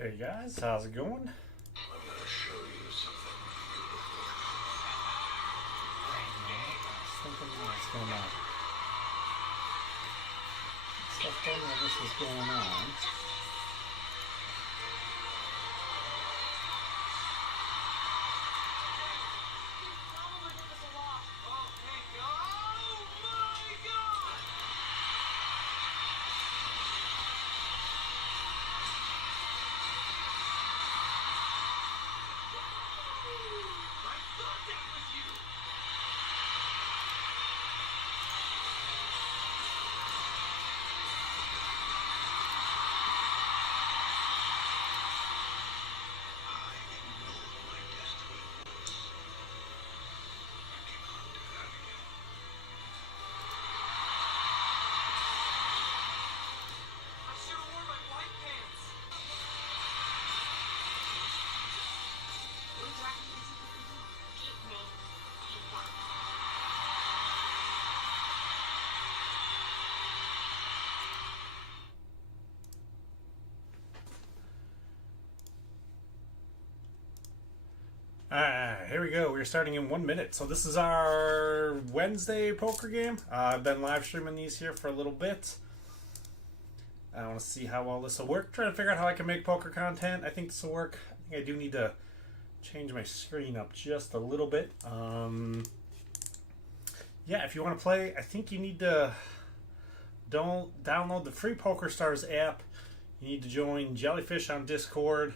Hey guys, how's it going? I'm gonna show you something beautiful. I was thinking what's going on. Stuff told me this was going on. Alright, here we go. We're starting in 1 minute. So this is our Wednesday poker game. I've been live streaming these here for a little bit. I want to see how well this will work. Trying to figure out how I can make poker content. I think this will work. I think I do need to change my screen up just a little bit. Yeah, if you want to play, I think you need to don't download the free PokerStars app. You need to join Jellyfish on Discord.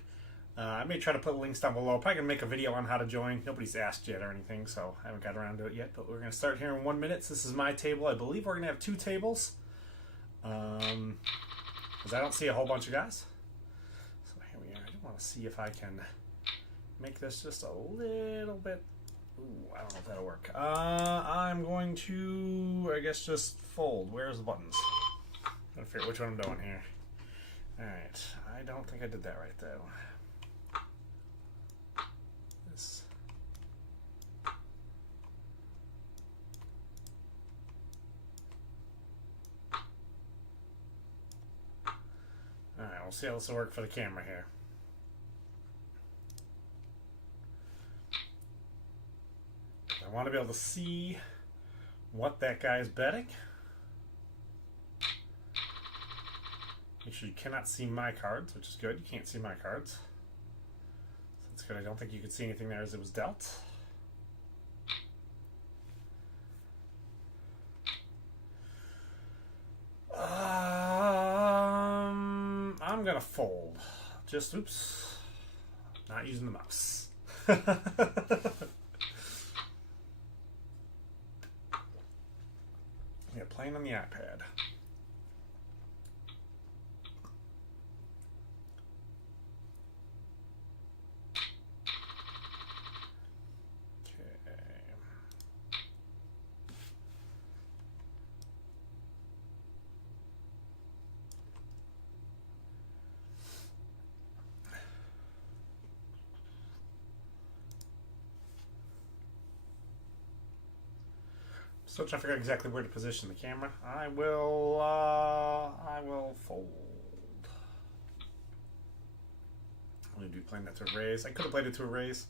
I may try to put links down below. Probably gonna make a video on how to join. Nobody's asked yet or anything, so I haven't got around to it yet. But we're gonna start here in 1 minute. This is my table. I believe we're gonna have 2 tables, because I don't see a whole bunch of guys. So here we are. I just want to see if I can make this just a little bit. Ooh, I don't know if that'll work. I'm going to, I guess, just fold. Where's the buttons? I'm trying to figure out which one I'm doing here. All right. I don't think I did that right though. Alright, we'll see how this will work for the camera here. I want to be able to see what that guy is betting. Make sure you cannot see my cards, which is good. You can't see my cards. So that's good. I don't think you could see anything there as it was dealt. I'm gonna fold. Just oops. Not using the mouse. Yeah, playing on the iPad. Still trying to figure out exactly where to position the camera. I will fold. I'm gonna do playing that to a raise. I could have played it to a raise.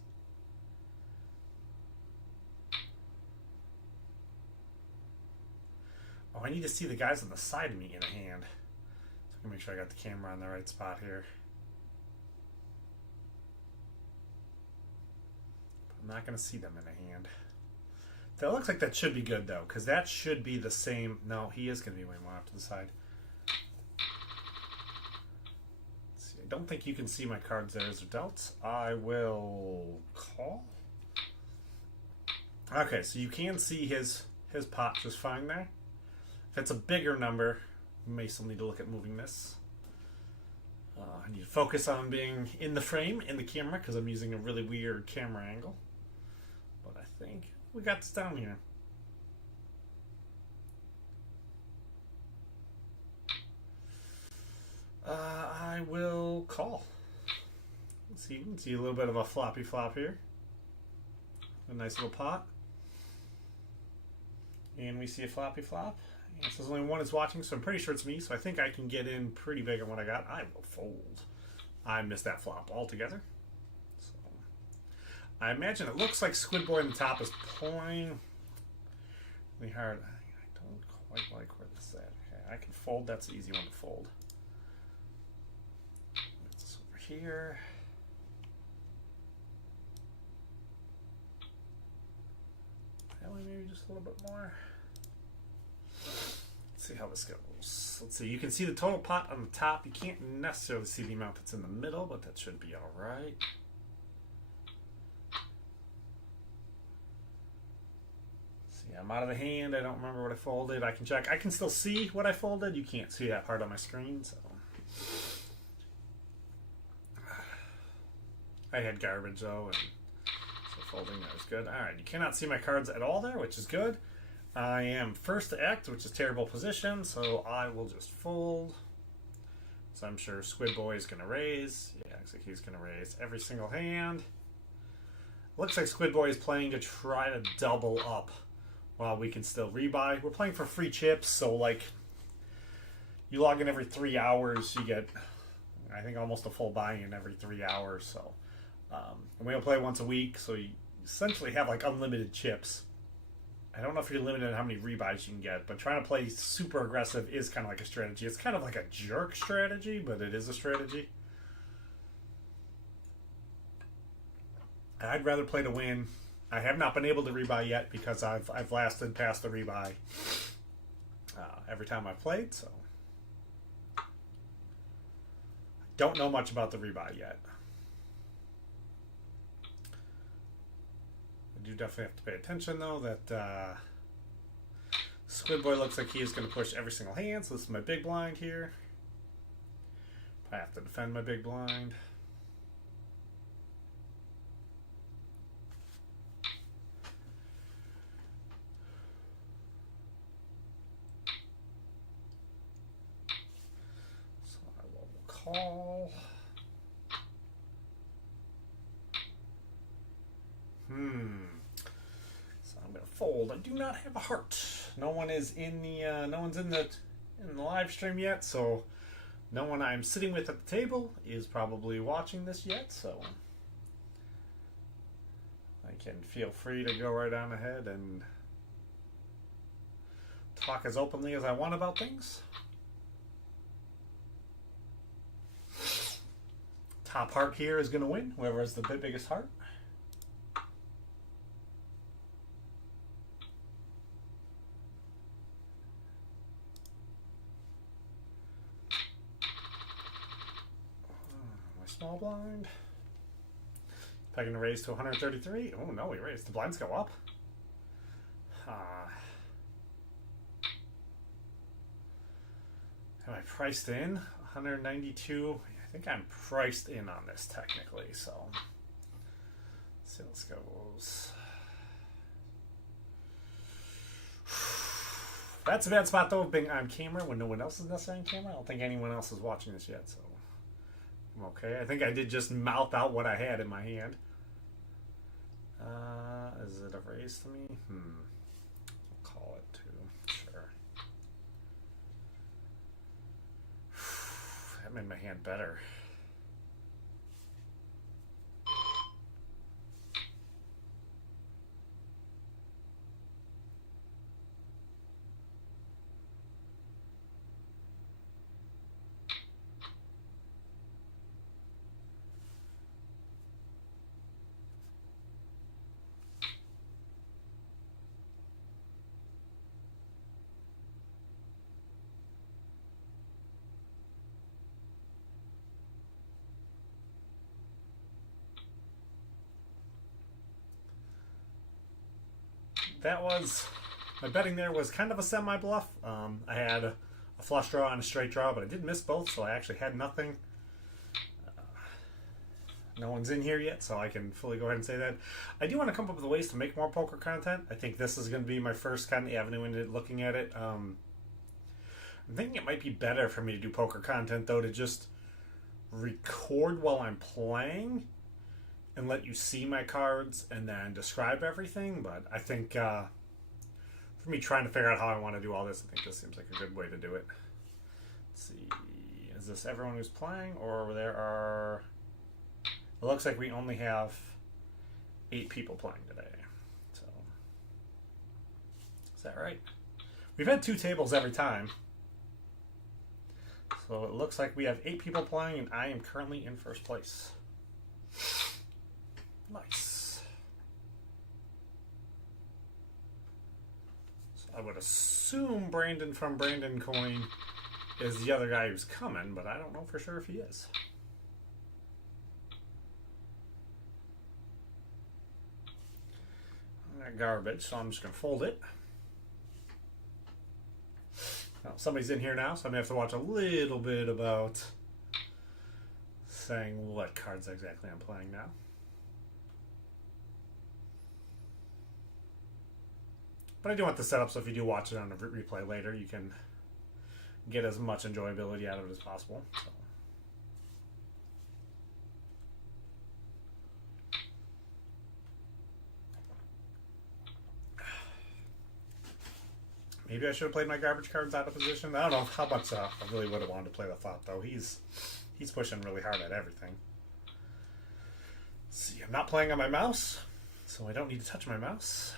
Oh, I need to see the guys on the side of me in a hand. So I'm gonna make sure I got the camera on the right spot here. But I'm not gonna see them in a hand. That looks like that should be good, though, because that should be the same. No, he is going to be way more off to the side. Let's see. I don't think you can see my cards there as they're dealt. I will call. Okay, so you can see his pot just fine there. If it's a bigger number, you may still need to look at moving this. I need to focus on being in the frame, in the camera, because I'm using a really weird camera angle. But I think we got this down here. I will call. Let's see, you can see a little bit of a floppy flop here. A nice little pot. And we see a floppy flop. And it says only one is watching, so I'm pretty sure it's me. So I think I can get in pretty big on what I got. I will fold. I missed that flop altogether. So I imagine it looks like Squid Boy on the top is pulling really hard. I don't quite like where this is at. Okay, I can fold. That's an easy one to fold. Put this over here. Maybe just a little bit more. Let's see how this goes. Let's see. You can see the total pot on the top. You can't necessarily see the amount that's in the middle, but that should be all right. See, I'm out of the hand. I don't remember what I folded. I can check. I can still see what I folded. You can't see that part on my screen, so. I had garbage though, and folding, that was good. Alright, you cannot see my cards at all there, which is good. I am first to act, which is terrible position, so I will just fold. So I'm sure Squid Boy is going to raise. Yeah, looks like he's going to raise every single hand. Looks like Squid Boy is playing to try to double up while we can still rebuy. We're playing for free chips, so like you log in every 3 hours, you get, I think, almost a full buy-in every 3 hours, so. And we don't play once a week, so you essentially have like unlimited chips. I don't know if you're limited on how many rebuys you can get, but trying to play super aggressive is kind of like a strategy. It's kind of like a jerk strategy, but it is a strategy. I'd rather play to win. I have not been able to rebuy yet because I've lasted past the rebuy every time I've played, so I don't know much about the rebuy yet. I do definitely have to pay attention though that Squid Boy looks like he is going to push every single hand, so this is my big blind here. I have to defend my big blind. So I will call. So I'm gonna fold. I do not have a heart. No one is in the no one's in the live stream yet, so no one I'm sitting with at the table is probably watching this yet, so I can feel free to go right on ahead and talk as openly as I want about things. Top heart here is gonna win, whoever has the biggest heart. Small blind. Pegging to raise to 133. Oh no, we raised. The blinds go up. Am I priced in? 192. I think I'm priced in on this technically, so let's see how this goes. That's a bad spot though, being on camera when no one else is necessarily on camera. I don't think anyone else is watching this yet, so I'm okay. I think I did just mouth out what I had in my hand. Is it a raise to me? I'll call it too. Sure. That made my hand better. That was, my betting there was kind of a semi-bluff. I had a flush draw and a straight draw, but I did miss both, so I actually had nothing. No one's in here yet, so I can fully go ahead and say that. I do want to come up with ways to make more poker content. I think this is going to be my first kind of avenue into looking at it. I'm thinking it might be better for me to do poker content, though, to just record while I'm playing and let you see my cards and then describe everything. But I think for me trying to figure out how I want to do all this, I think this seems like a good way to do it. Let's see. Is this everyone who's playing, or there are... It looks like we only have 8 people playing today. So, is that right? We've had 2 tables every time. So it looks like we have 8 people playing, and I am currently in first place. Nice. So I would assume Brandon from Brandon Coin is the other guy who's coming, but I don't know for sure if he is. That garbage, so I'm just going to fold it. Now, somebody's in here now, so I'm going to have to watch a little bit about saying what cards exactly I'm playing now. But I do want the setup, so if you do watch it on a replay later, you can get as much enjoyability out of it as possible. So. Maybe I should have played my garbage cards out of position. I don't know how much I really would have wanted to play the flop, though. He's pushing really hard at everything. Let's see, I'm not playing on my mouse, so I don't need to touch my mouse.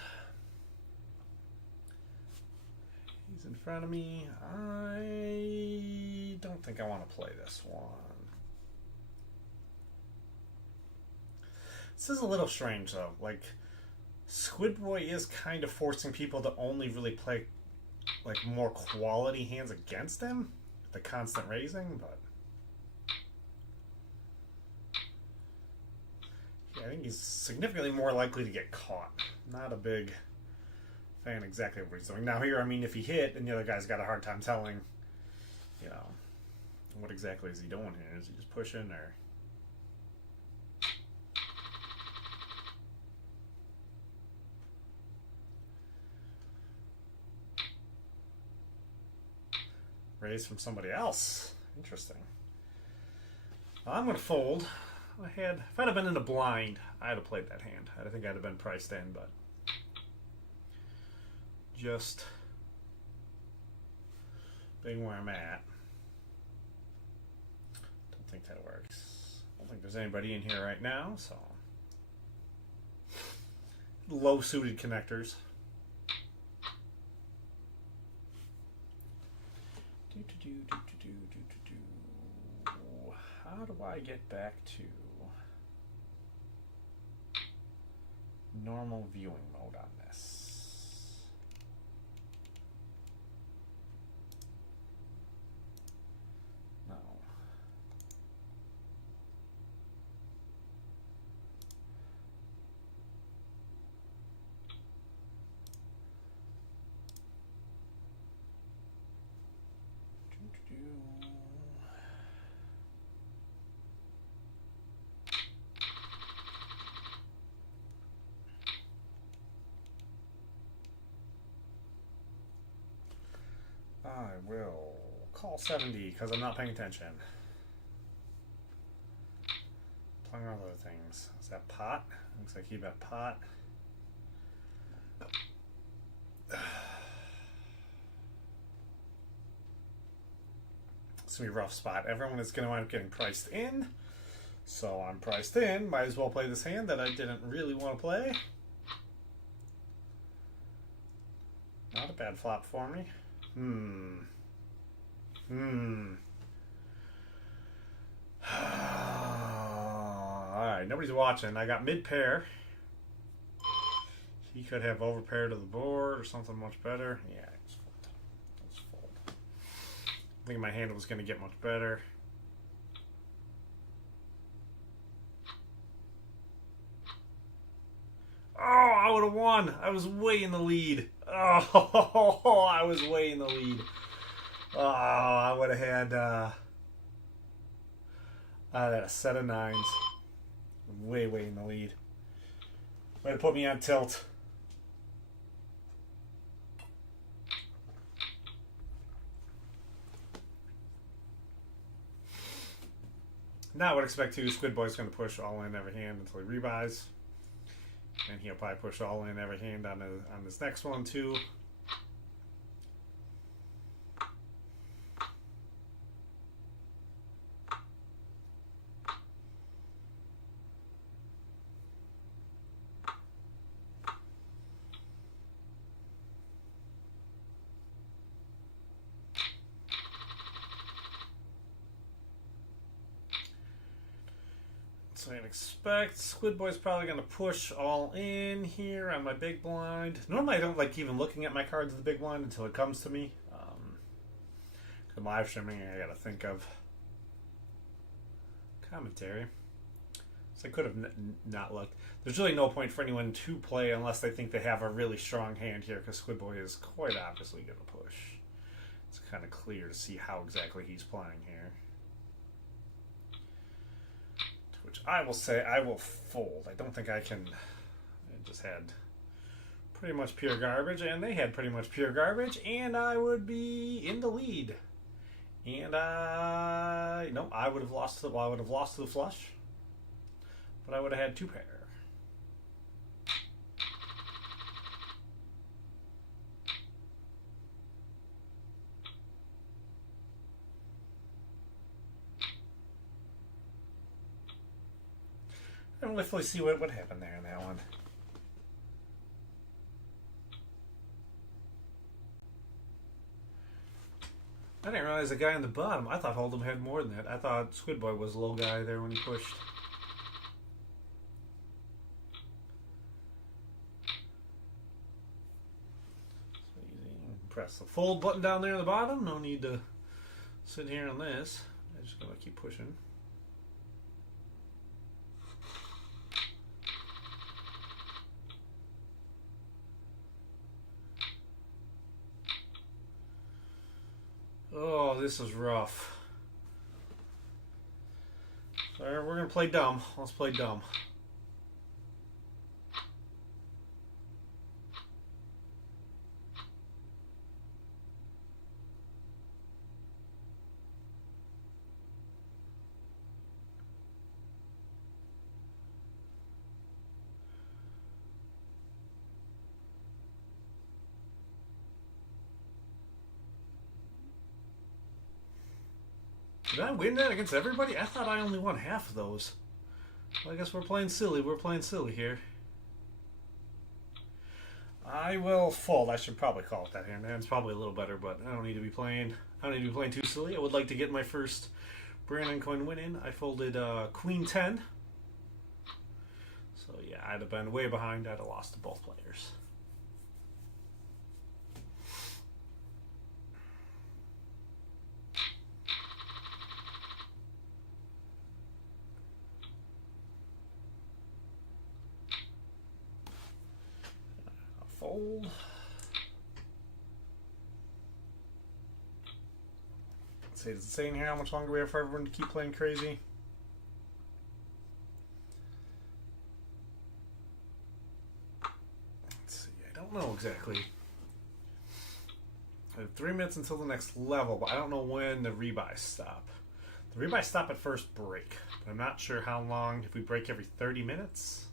He's in front of me. I don't think I want to play this one. This is a little strange, though. Like, Squid Boy is kind of forcing people to only really play like more quality hands against him, the constant raising, but yeah, I think he's significantly more likely to get caught. Not a big fan exactly what he's doing. Now here, I mean, if he hit and the other guy's got a hard time telling, you know, what exactly is he doing here? Is he just pushing or... raise from somebody else. Interesting. Well, I'm going to fold. If I'd have been in a blind, I'd have played that hand. I think I'd have been priced in, but just being where I'm at, don't think that works. I don't think there's anybody in here right now, so low suited connectors. How do I get back to normal viewing mode on this? No. I will call 70 because I'm not paying attention. Playing all other things. Is that pot? Looks like he bet pot. It's gonna be a rough spot. Everyone is gonna wind up getting priced in. So I'm priced in. Might as well play this hand that I didn't really want to play. Not a bad flop for me. Alright, nobody's watching. I got mid pair. He could have overpaired to the board or something much better. Yeah, let's fold. I think my hand was going to get much better. Oh, I would have won. I was way in the lead. Oh, I was way in the lead. Oh, I would have had a set of 9s. Way in the lead. Way to put me on tilt. Now I would expect to. Squid Boy's going to push all in every hand until he rebuys. And he'll probably push all in every hand on this next one too. So I can expect Squid Boy's probably going to push all in here on my big blind. Normally I don't like even looking at my cards in the big blind until it comes to me. The live streaming, I got to think of commentary. So I could have not looked. There's really no point for anyone to play unless they think they have a really strong hand here, because Squid Boy is quite obviously going to push. It's kind of clear to see how exactly he's playing here. To which I will say I will fold. I don't think I can. I just had pretty much pure garbage, and they had pretty much pure garbage, and I would be in the lead. And no, I would have lost to the flush, but I would have had two pair. I don't really fully see what happened there in that one. I didn't realize the guy on the bottom. I thought Hold'em had more than that. I thought Squid Boy was a little guy there when he pushed. So easy. Press the fold button down there on the bottom. No need to sit here on this. I'm just going to keep pushing. Oh, this is rough. So we're going to play dumb. Let's play dumb. Did I win that against everybody? I thought I only won half of those. Well, I guess we're playing silly. We're playing silly here. I will fold. I should probably call it that hand. It's probably a little better, but I don't need to be playing. I don't need to be playing too silly. I would like to get my first Brandon coin win in. I folded Queen 10. So yeah, I'd have been way behind. I'd have lost to both players. Fold. Let's see, does it say in here how much longer we have for everyone to keep playing crazy? Let's see, I don't know exactly. I have 3 minutes until the next level, but I don't know when the rebuys stop. The rebuys stop at first break, but I'm not sure how long, if we break every 30 minutes.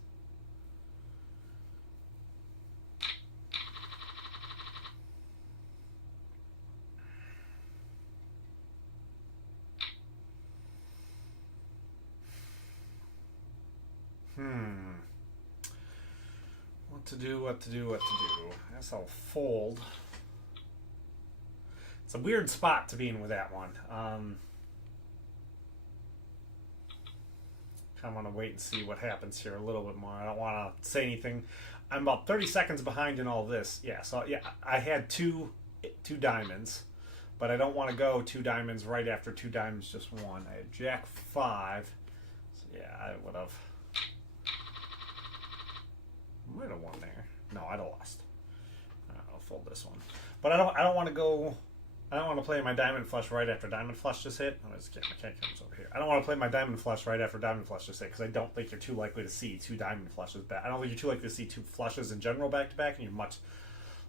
What to do. I guess I'll fold. It's a weird spot to be in with that one. Kind of want to wait and see what happens here a little bit more. I don't want to say anything. I'm about 30 seconds behind in all this. Yeah, so yeah, I had two diamonds, but I don't want to go 2 diamonds right after 2 diamonds, just one. I had Jack 5. So yeah, I would have. Might have won there. No, I'd have lost. I'll fold this one. But I don't want to go. I don't want to play my diamond flush right after diamond flush just hit. I'm just getting my cat comes over here. I don't want to play my diamond flush right after diamond flush just hit, because I don't think you're too likely to see 2 diamond flushes back. I don't think you're too likely to see 2 flushes in general back to back, and you're much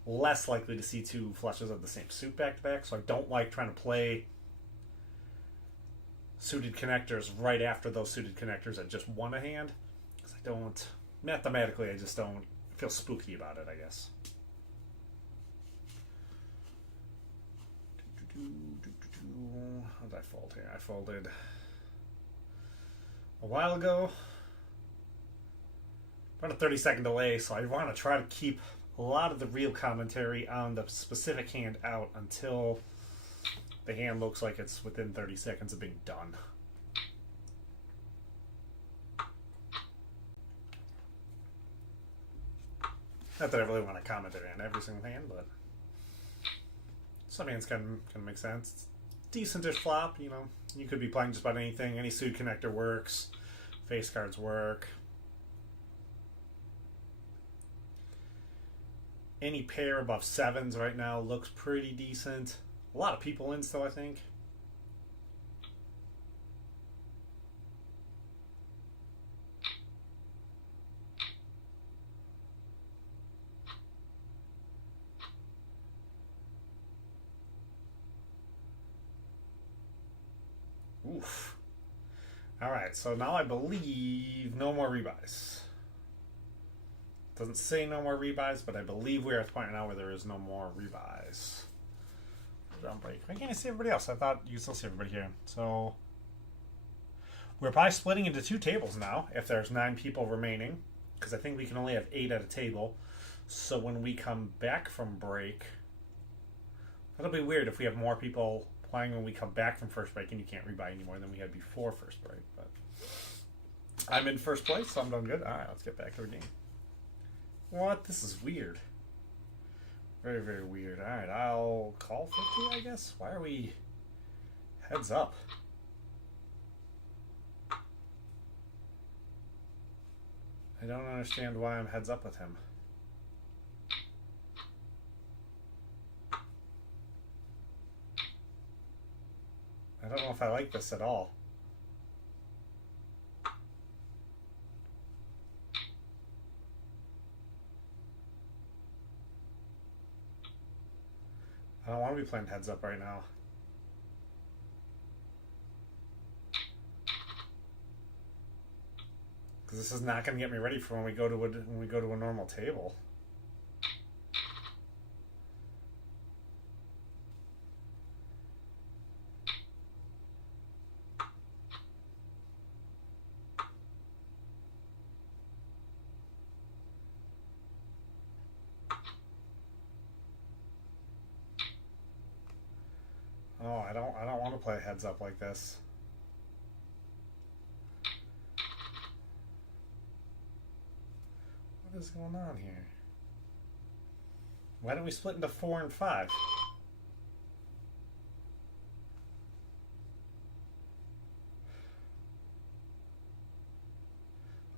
less likely to see 2 flushes of the same suit back to back. So I don't like trying to play suited connectors right after those suited connectors that just won a hand, because I don't. Mathematically, I just don't feel spooky about it, I guess. How did I fold here? I folded a while ago. About a 30-second delay, so I want to try to keep a lot of the real commentary on the specific hand out until the hand looks like it's within 30 seconds of being done. Not that I really want to comment on every single hand, but some hands can make sense. Decent-ish flop, you know. You could be playing just about anything. Any suit connector works. Face cards work. Any pair above 7s right now looks pretty decent. A lot of people in still, I think. Oof. Alright, so now I believe no more rebuys. Doesn't say no more rebuys, but I believe we're at the point now where there is no more rebuys. Down break. Why can't I see everybody else? I thought you could still see everybody here. So we're probably splitting into 2 tables now if there's 9 people remaining, because I think we can only have 8 at a table. So when we come back from break, that'll be weird if we have more people playing when we come back from first break and you can't rebuy any more than we had before first break. But I'm in first place, so I'm doing good. Alright, let's get back to our game. What? This is weird. Very, very weird. Alright, I'll call 50, I guess. Why are we heads up? I don't understand why I'm heads up with him. I don't know if I like this at all. I don't want to be playing heads up right now. Because this is not going to get me ready for when we go to a normal table. Oh, I don't want to play heads up like this. What is going on here? Why don't we split into 4 and 5?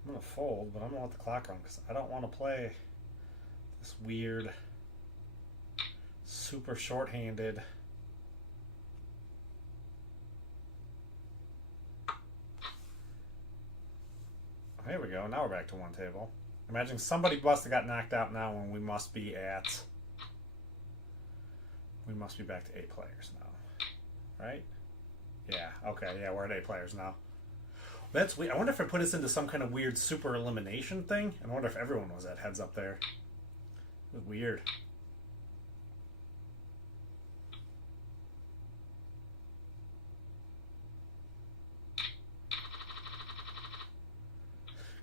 I'm gonna fold, but I'm gonna let the clock run because I don't want to play this weird, super short-handed. Here we go. Now we're back to 1 table. Imagine somebody must have got knocked out now when we must be at... We must be back to 8 players now. Right? Yeah. Okay. Yeah, we're at 8 players now. That's weird. I wonder if I put us into some kind of weird super elimination thing. I wonder if everyone was at heads up there. It was weird.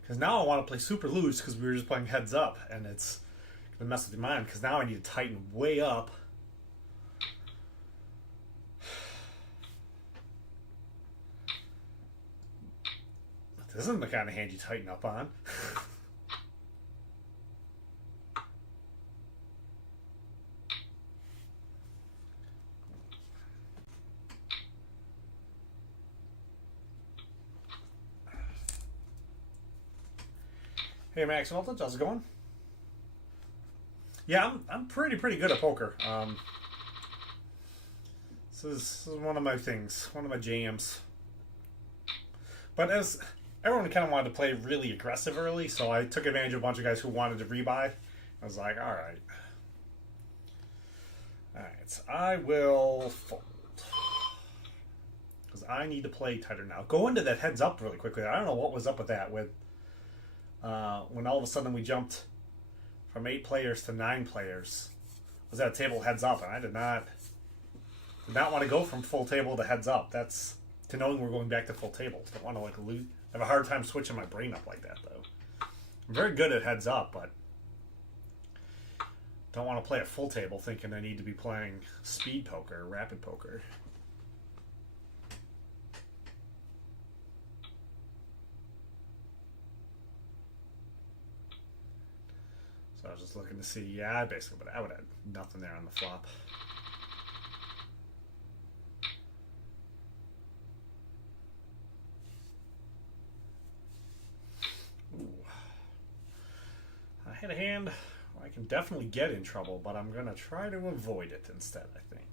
Because now I want to play super loose because we were just playing heads up, and it's going to mess with your mind because now I need to tighten way up. But this isn't the kind of hand you tighten up on. Hey Max Voltage, how's it going? Yeah, I'm pretty good at poker. This is one of my things, one of my jams. But as everyone kind of wanted to play really aggressive early, so I took advantage of a bunch of guys who wanted to rebuy. I was like, all right, so I will fold because I need to play tighter now. Go into that heads up really quickly. I don't know what was up with that when all of a sudden we jumped from 8 players to 9 players. I was at a table heads up, and I did not want to go from full table to heads up. That's to knowing we're going back to full tables. Don't want to like lose. I have a hard time switching my brain up like that though. I'm very good at heads up, but don't want to play a full table thinking I need to be playing speed poker or rapid poker. So was just looking to see. Yeah, I basically, but I would have nothing there on the flop. Ooh. I had a hand I can definitely get in trouble, but I'm going to try to avoid it instead, I think.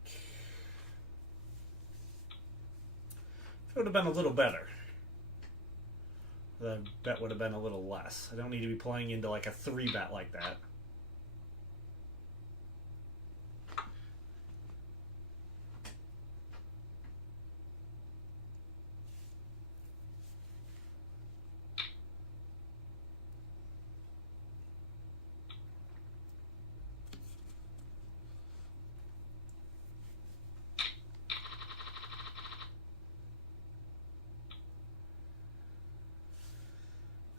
If it would have been a little better, the bet would have been a little less. I don't need to be playing into like a 3-bet like that.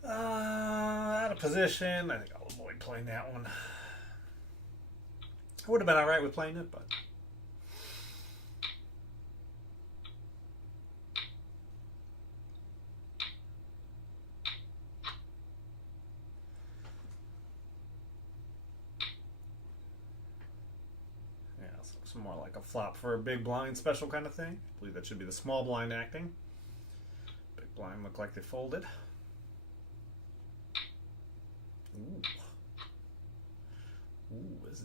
Out of position. I think I'll avoid playing that one. I would have been alright with playing it, but... yeah, so it's more like a flop for a big blind special kind of thing. I believe that should be the small blind acting. Big blind look like they folded. Ooh. Ooh, it's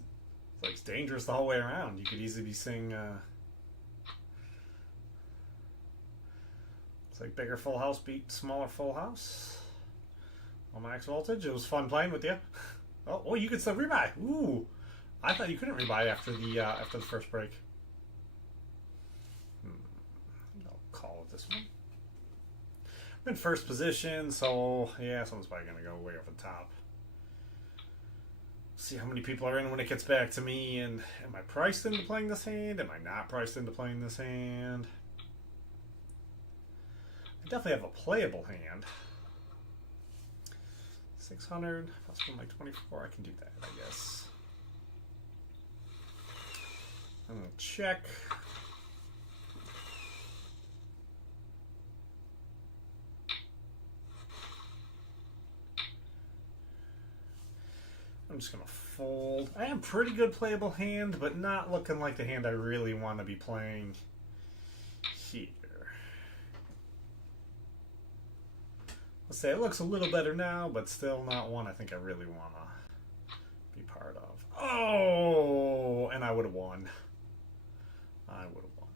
like it's dangerous the whole way around. You could easily be seeing it's like bigger full house beat smaller full house. On max voltage. It was fun playing with you. Oh, you could still rebuy. Ooh. I thought you couldn't rebuy after the first break. I'll call it this one. I'm in first position, so yeah, someone's probably gonna go way over the top. See how many people are in when it gets back to me, and am I priced into playing this hand? Am I not priced into playing this hand? I definitely have a playable hand. 600 plus from like 24, I can do that, I guess. I'm gonna check. I'm just going to fold. I have pretty good playable hand, but not looking like the hand I really want to be playing here. Let's say it looks a little better now, but still not one I think I really want to be part of. Oh, and I would have won. I would have won.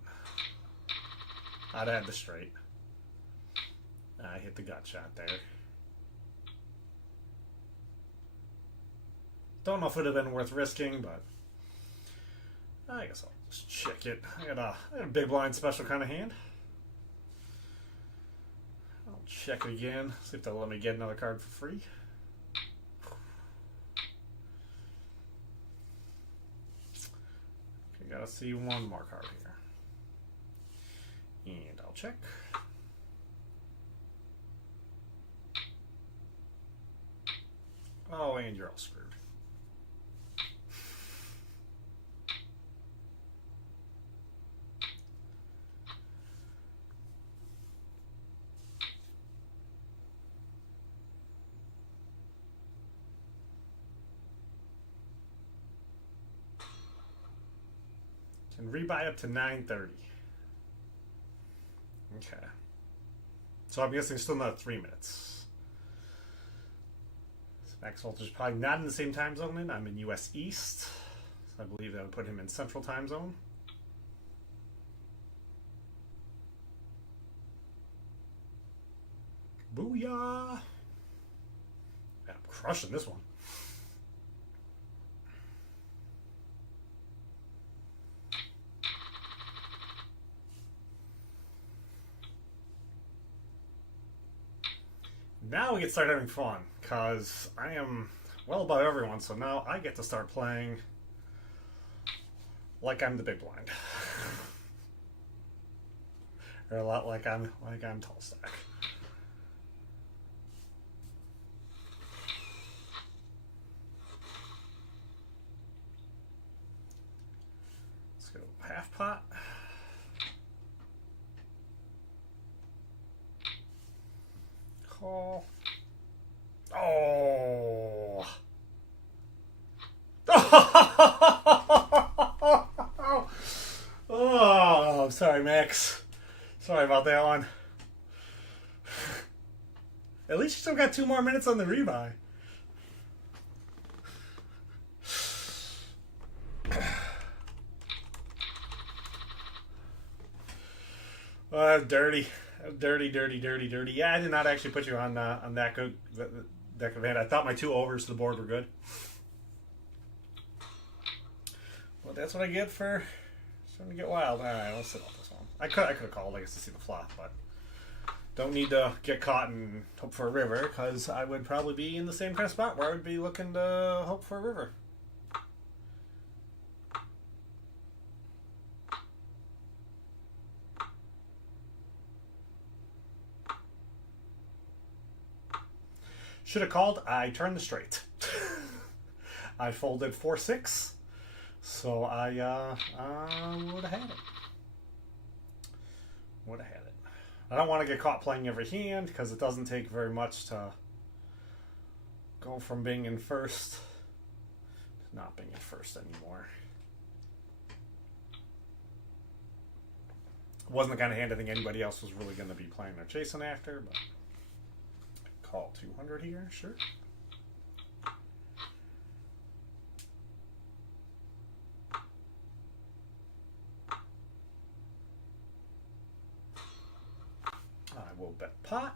I'd have had the straight. I hit the gut shot there. Don't know if it would have been worth risking, but I guess I'll just check it. I got a big blind special kind of hand. I'll check it again, see if they'll let me get another card for free. Okay, gotta see one more card here. And I'll check. Oh, and you're all screwed. Can rebuy up to 930. Okay. So I'm guessing still not 3 minutes. So Max Voltage is probably not in the same time zone. I'm in US East. So I believe that would put him in Central Time Zone. Booyah! I'm crushing this one. Now we get to start having fun, because I am well above everyone, so now I get to start playing like I'm the big blind. Or a lot like I'm tall stack. Let's go half pot. Call. Oh, 6. Sorry about that one. At least you still got 2 more minutes on the rebuy. Dirty. Yeah, I did not actually put you on that good deck of hand. I thought my 2 overs to the board were good. Well, that's what I get for starting to get wild. All right, let's sit off this one. I could have called, I guess, to see the flop, but don't need to get caught and hope for a river, because I would probably be in the same kind of spot where I would be looking to hope for a river. Should have called. I turned the straight. I folded 4-6, so I would have had it. Would have had it. I don't want to get caught playing every hand, because it doesn't take very much to go from being in first to not being in first anymore. It wasn't the kind of hand I think anybody else was really going to be playing or chasing after, but call 200 here, sure. I will bet pot.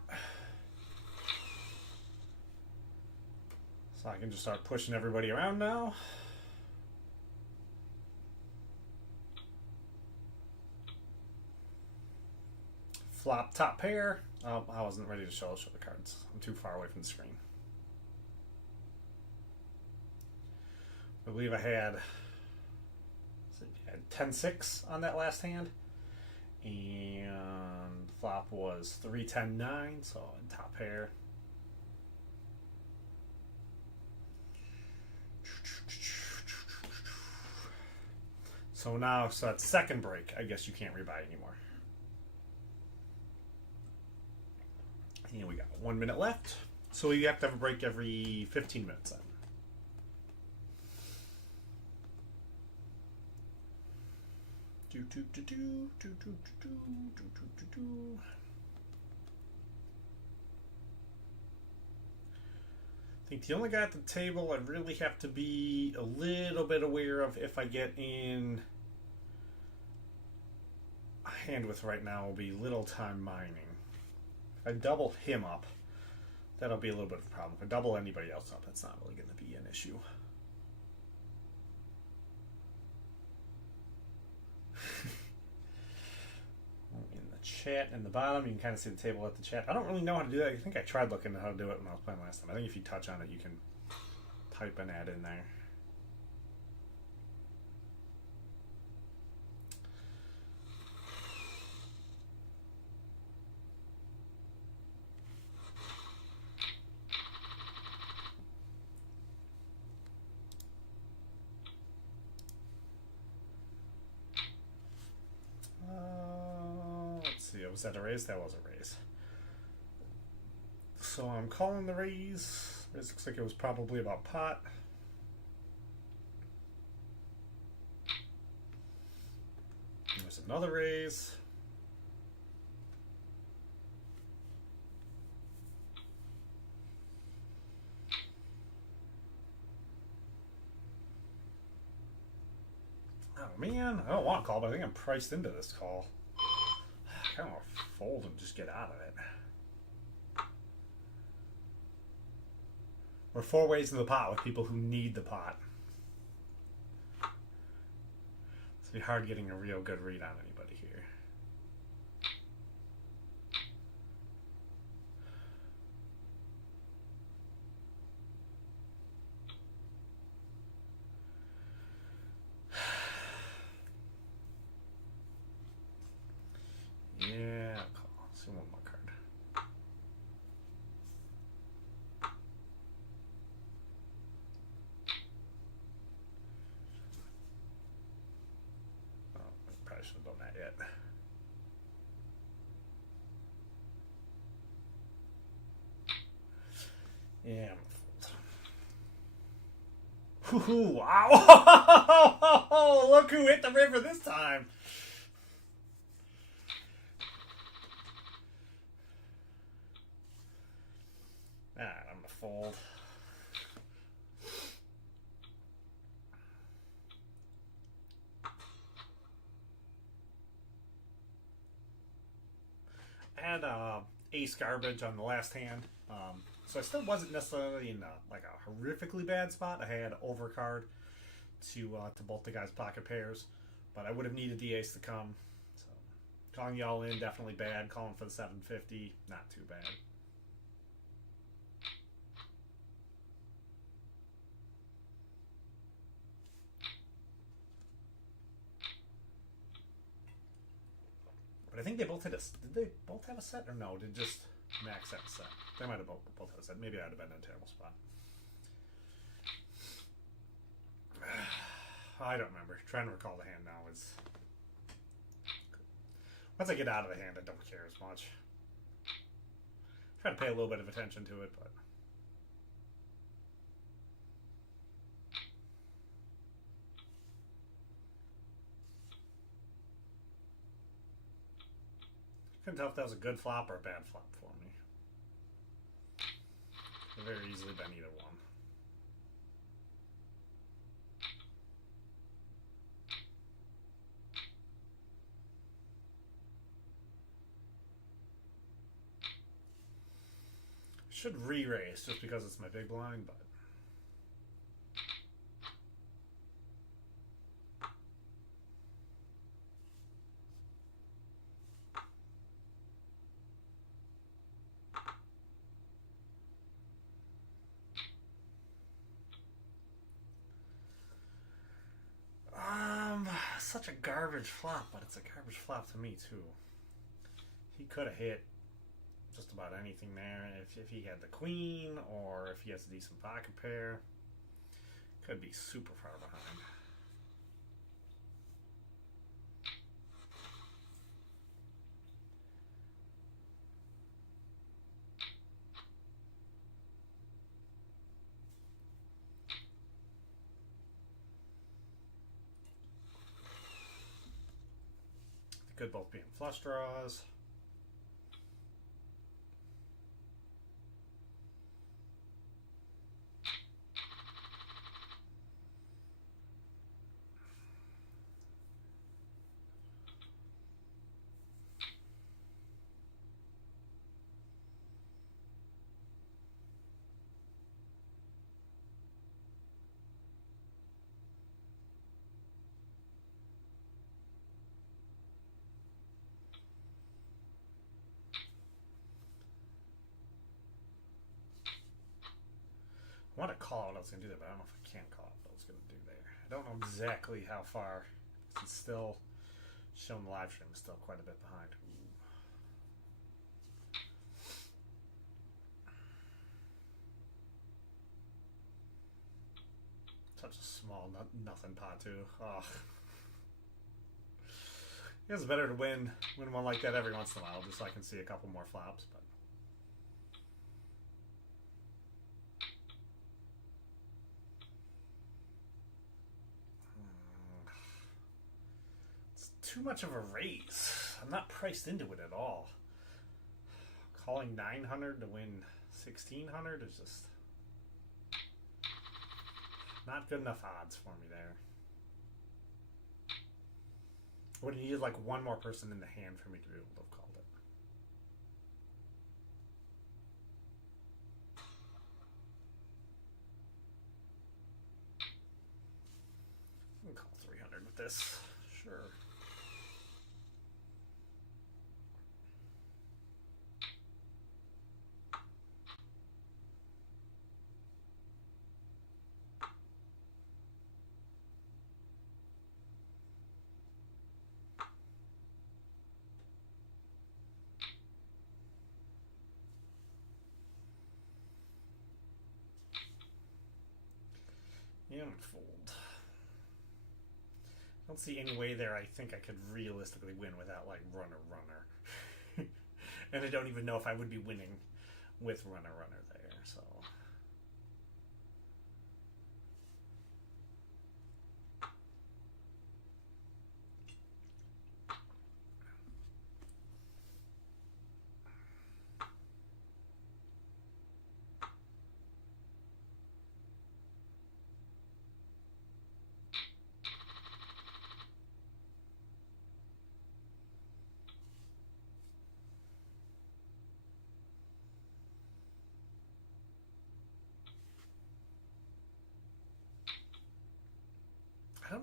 So I can just start pushing everybody around now. Flop top pair. Oh, I wasn't ready to show the cards. I'm too far away from the screen. I believe I had 10-6 on that last hand. And flop was 3-10-9, so in top pair. So now, so that's second break. I guess you can't rebuy anymore. And we got 1 minute left. So you have to have a break every 15 minutes then. I think the only guy at the table I really have to be a little bit aware of if I get in a hand with right now will be Little Time Mining. If I double him up, that'll be a little bit of a problem. If I double anybody else up, that's not really going to be an issue. In the chat in the bottom, you can kind of see the table at the chat. I don't really know how to do that. I think I tried looking at how to do it when I was playing last time. I think if you touch on it, you can type an ad in there. Was that a raise? That was a raise. So I'm calling the raise. This looks like it was probably about pot. There's another raise. Oh man, I don't want to call, but I think I'm priced into this call. I kind of want to fold and just get out of it. We're 4 ways in the pot with people who need the pot. It's be hard getting a real good read on anybody here. Yeah, call. See one more card. Oh, I probably should have done that yet. Yeah, I'm gonna fold. Woohoo! Wow! Look who hit the river this time. Alright, I'm gonna fold. I had ace garbage on the last hand, so I still wasn't necessarily in like a horrifically bad spot. I had overcard to both the guys' pocket pairs, but I would have needed the ace to come. So calling y'all in, definitely bad. Calling for the 750, not too bad. But I think they both had a. Did they both have a set or no? Did just Max have a set? They might have both had a set. Maybe I'd have been in a terrible spot. I don't remember. Trying to recall the hand now is. Once I get out of the hand, I don't care as much. Try to pay a little bit of attention to it, but. Couldn't tell if that was a good flop or a bad flop for me. Could very easily been either one. Should re-raise just because it's my big blind, but. Such a garbage flop, but it's a garbage flop to me too. He could have hit just about anything there if he had the queen or if he has a decent pocket pair. Could be super far behind. They could both be in flush draws. I want to call what I was going to do there, but I don't know if I can call what I was going to do there. I don't know exactly how far. It's still showing the live stream is still quite a bit behind. Ooh. Such a small nothing pot too. Oh. It's better to win one like that every once in a while, just so I can see a couple more flops. But it's too much of a raise. I'm not priced into it at all. Calling 900 to win 1600 is just not good enough odds for me there. I would have needed like one more person in the hand for me to be able to have called it. I can call 300 with this. Sure. And fold. I don't see any way there I think I could realistically win without like runner. And I don't even know if I would be winning with runner there, so.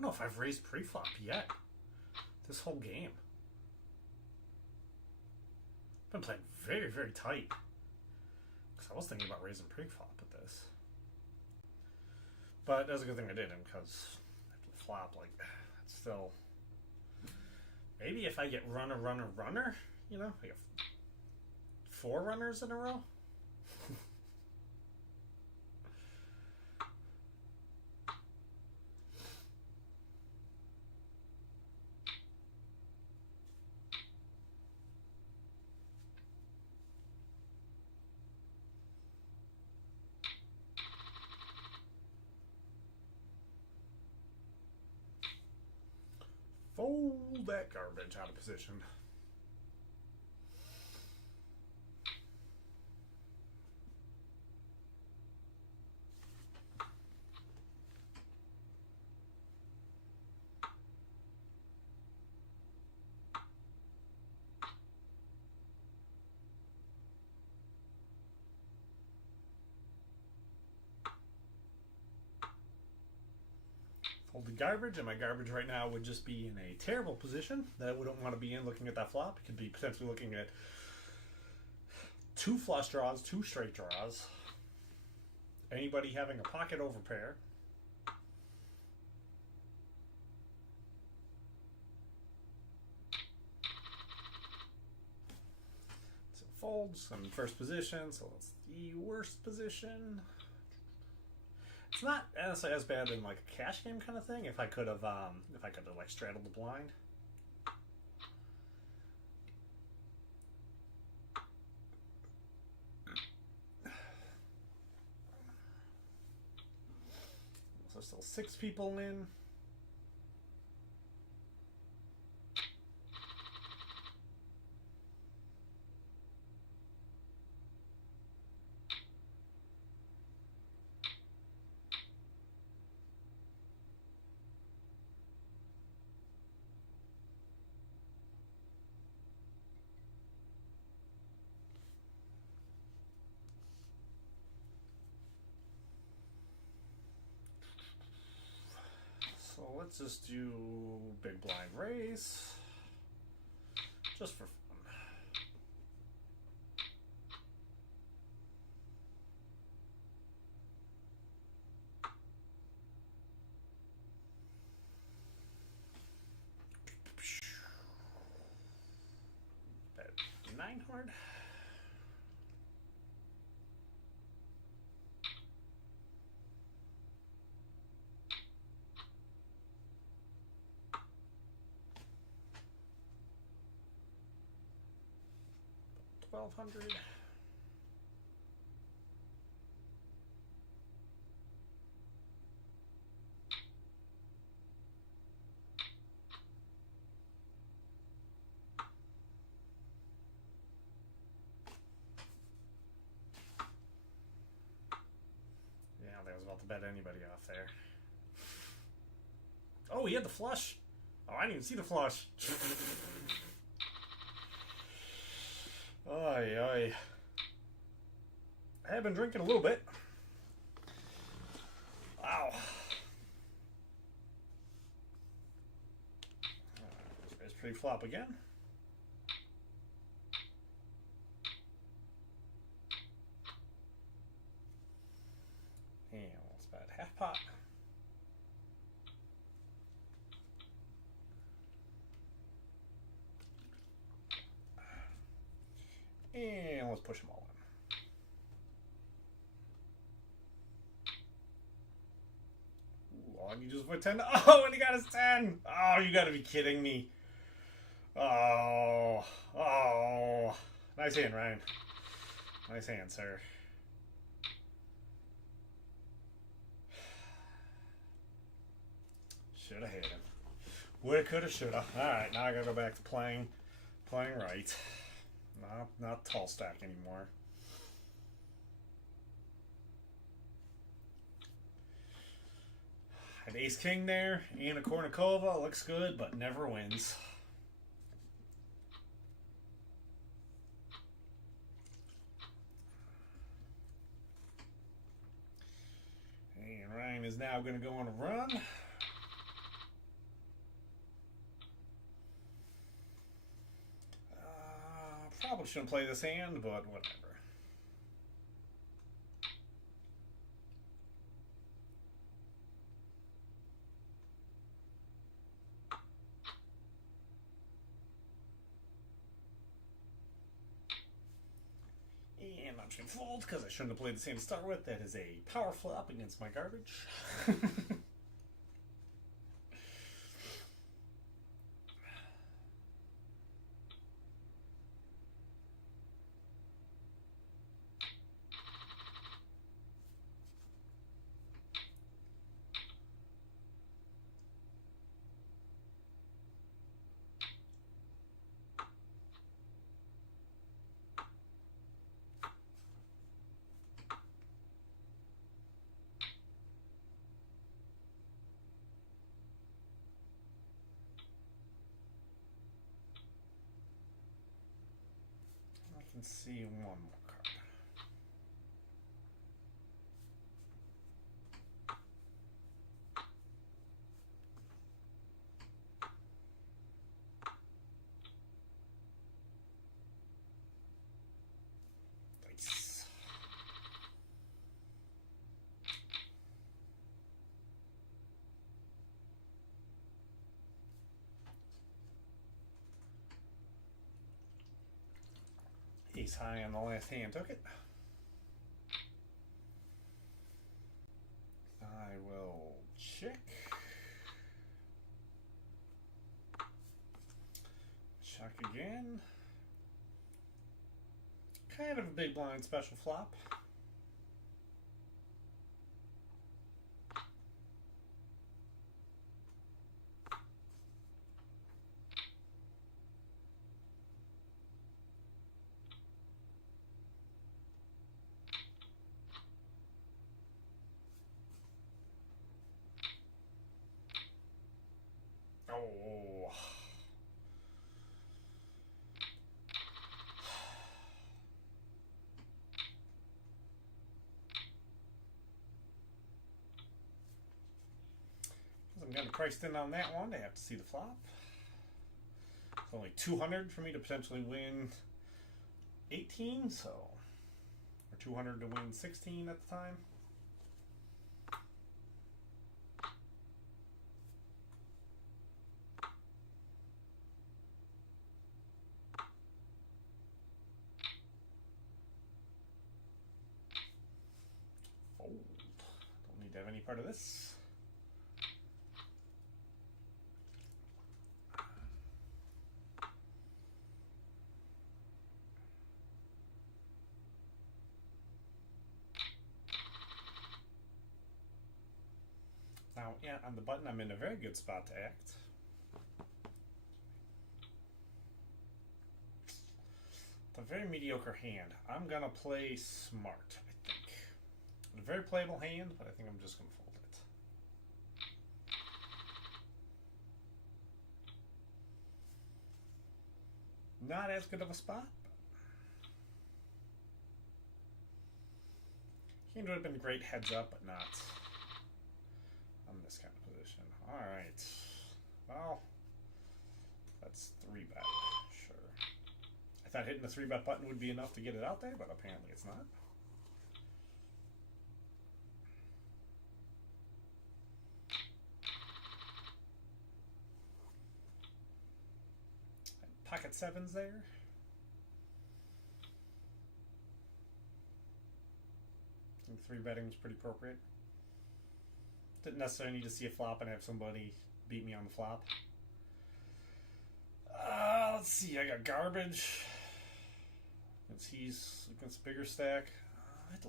know if I've raised pre-flop yet. This whole game. I've been playing very, very tight. Because I was thinking about raising pre-flop with this. But that's a good thing I didn't, because after the flop, like, it's still... Maybe if I get runner, runner, runner, you know, I get 4 runners in a row. Fold that garbage out of position. Fold the garbage, and my garbage right now would just be in a terrible position that I wouldn't want to be in looking at that flop. It could be potentially looking at 2 flush draws, 2 straight draws. Anybody having a pocket overpair. So folds, I'm in first position, so it's the worst position. It's not as bad in like a cash game kind of thing. If I could have like straddled the blind. So still 6 people in. So let's just do big blind raise, just for fun. Bet 9 hard. $1,200. Yeah, I was about to bet anybody off there. Oh, he had the flush. Oh, I didn't even see the flush. Oy, oy. I have been drinking a little bit. Wow. It's pretty flop again. And let's bet half pot. And let's push them all in. Ooh, all I need is for 10. Oh, and he got his 10. Oh, you gotta be kidding me. Oh. Oh. Nice hand, Ryan. Nice hand, sir. Should have hit him. Woulda, coulda, shoulda. Alright, now I gotta go back to playing right. Not tall stack anymore. An ace king there, and a Kornikova looks good, but never wins. And Ryan is now going to go on a run. shouldn't play this hand, but whatever. And I'm just going to fold because I shouldn't have played this hand to start with. That is a power flop against my garbage. I can see one more card. Nice. Ace high on the last hand, took it. I will check. Check again. Kind of a big blind special flop. Oh. I'm going to price in on that one. I have to see the flop. It's only 200 for me to potentially win 18, so, or 200 to win 16 at the time. Fold. Don't need to have any part of this. Now, yeah, on the button, I'm in a very good spot to act. It's a very mediocre hand. I'm going to play smart, I think. A very playable hand, but I think I'm just going to fold it. Not as good of a spot. Hand would have been great heads up, but not on this kind of position. Alright. Well, that's 3-bet. Sure. I thought hitting the 3-bet button would be enough to get it out there, but apparently it's not. Pocket sevens there. I think 3-betting was pretty appropriate. Didn't necessarily need to see a flop and have somebody beat me on the flop. Let's see, I got garbage. He's against bigger stack. I'd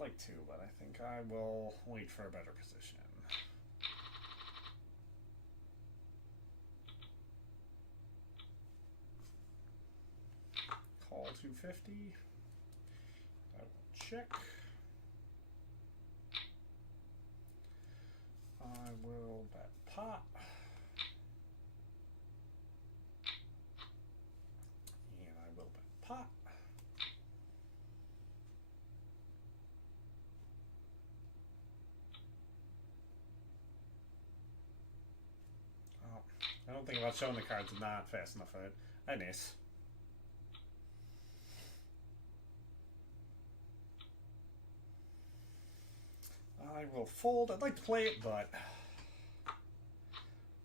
like to, but I think I will wait for a better position. Call 250. I will check. I will bet pot. And I will bet pot. Oh, I don't think about showing the cards not fast enough for it. Nice. I will fold. I'd like to play it, but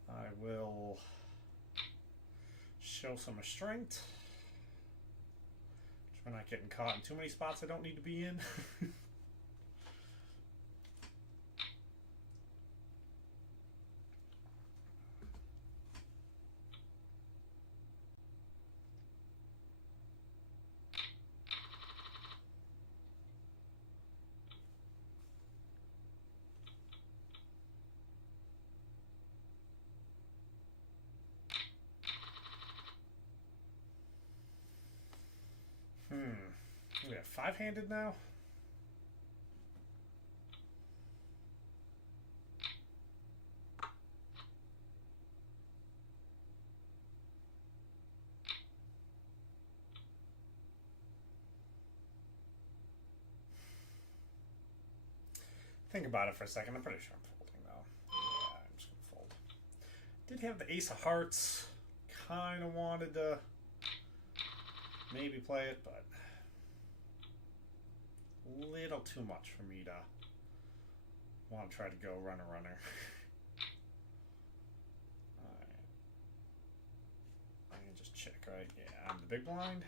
I will show some restraint. Try not getting caught in too many spots I don't need to be in. We have five-handed now. Think about it for a second. I'm pretty sure I'm folding though. Yeah, I'm just gonna fold. Did have the ace of hearts. Kind of wanted to maybe play it, but a little too much for me to want to try to go runner. Alright. I can just check, right? Yeah, I'm the big blind.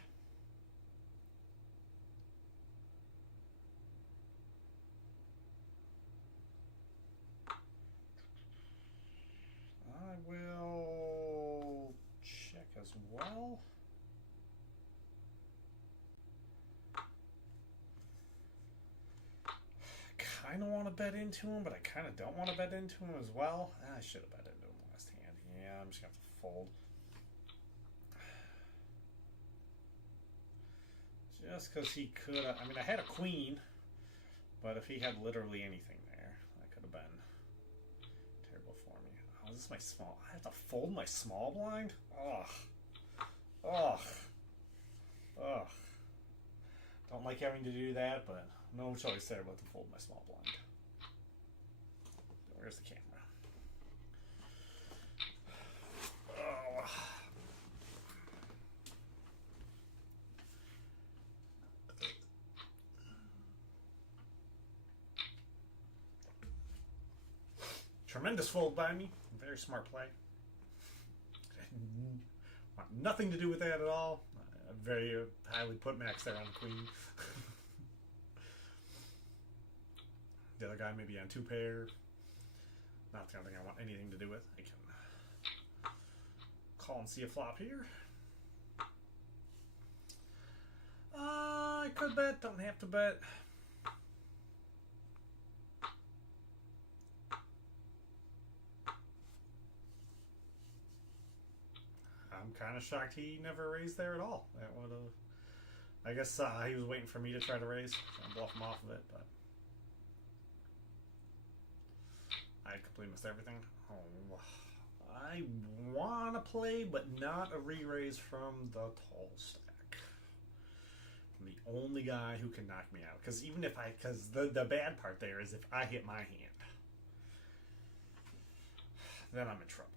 I will check as well. Kind of want to bet into him, but I kind of don't want to bet into him as well. I should have bet into him last hand. Yeah, I'm just going to have to fold. Just because he could have... I mean, I had a queen, but if he had literally anything there, that could have been terrible for me. Oh, this is my small... I have to fold my small blind? Ugh. Ugh. Ugh. Don't like having to do that, but no choice there but to fold my small blind. Where's the camera? Oh. Tremendous fold by me. Very smart play. Want nothing to do with that at all. Very highly put max there on the queen. The other guy maybe on two pair. Not the only thing I want anything to do with. I can call and see a flop here. I could bet, don't have to bet. I'm kind of shocked he never raised there at all. That would have. I guess he was waiting for me to try to raise. So bluff him off of it, but I completely missed everything. Oh, I want to play, but not a re-raise from the tall stack. I'm the only guy who can knock me out. Because even if because the bad part there is if I hit my hand, then I'm in trouble.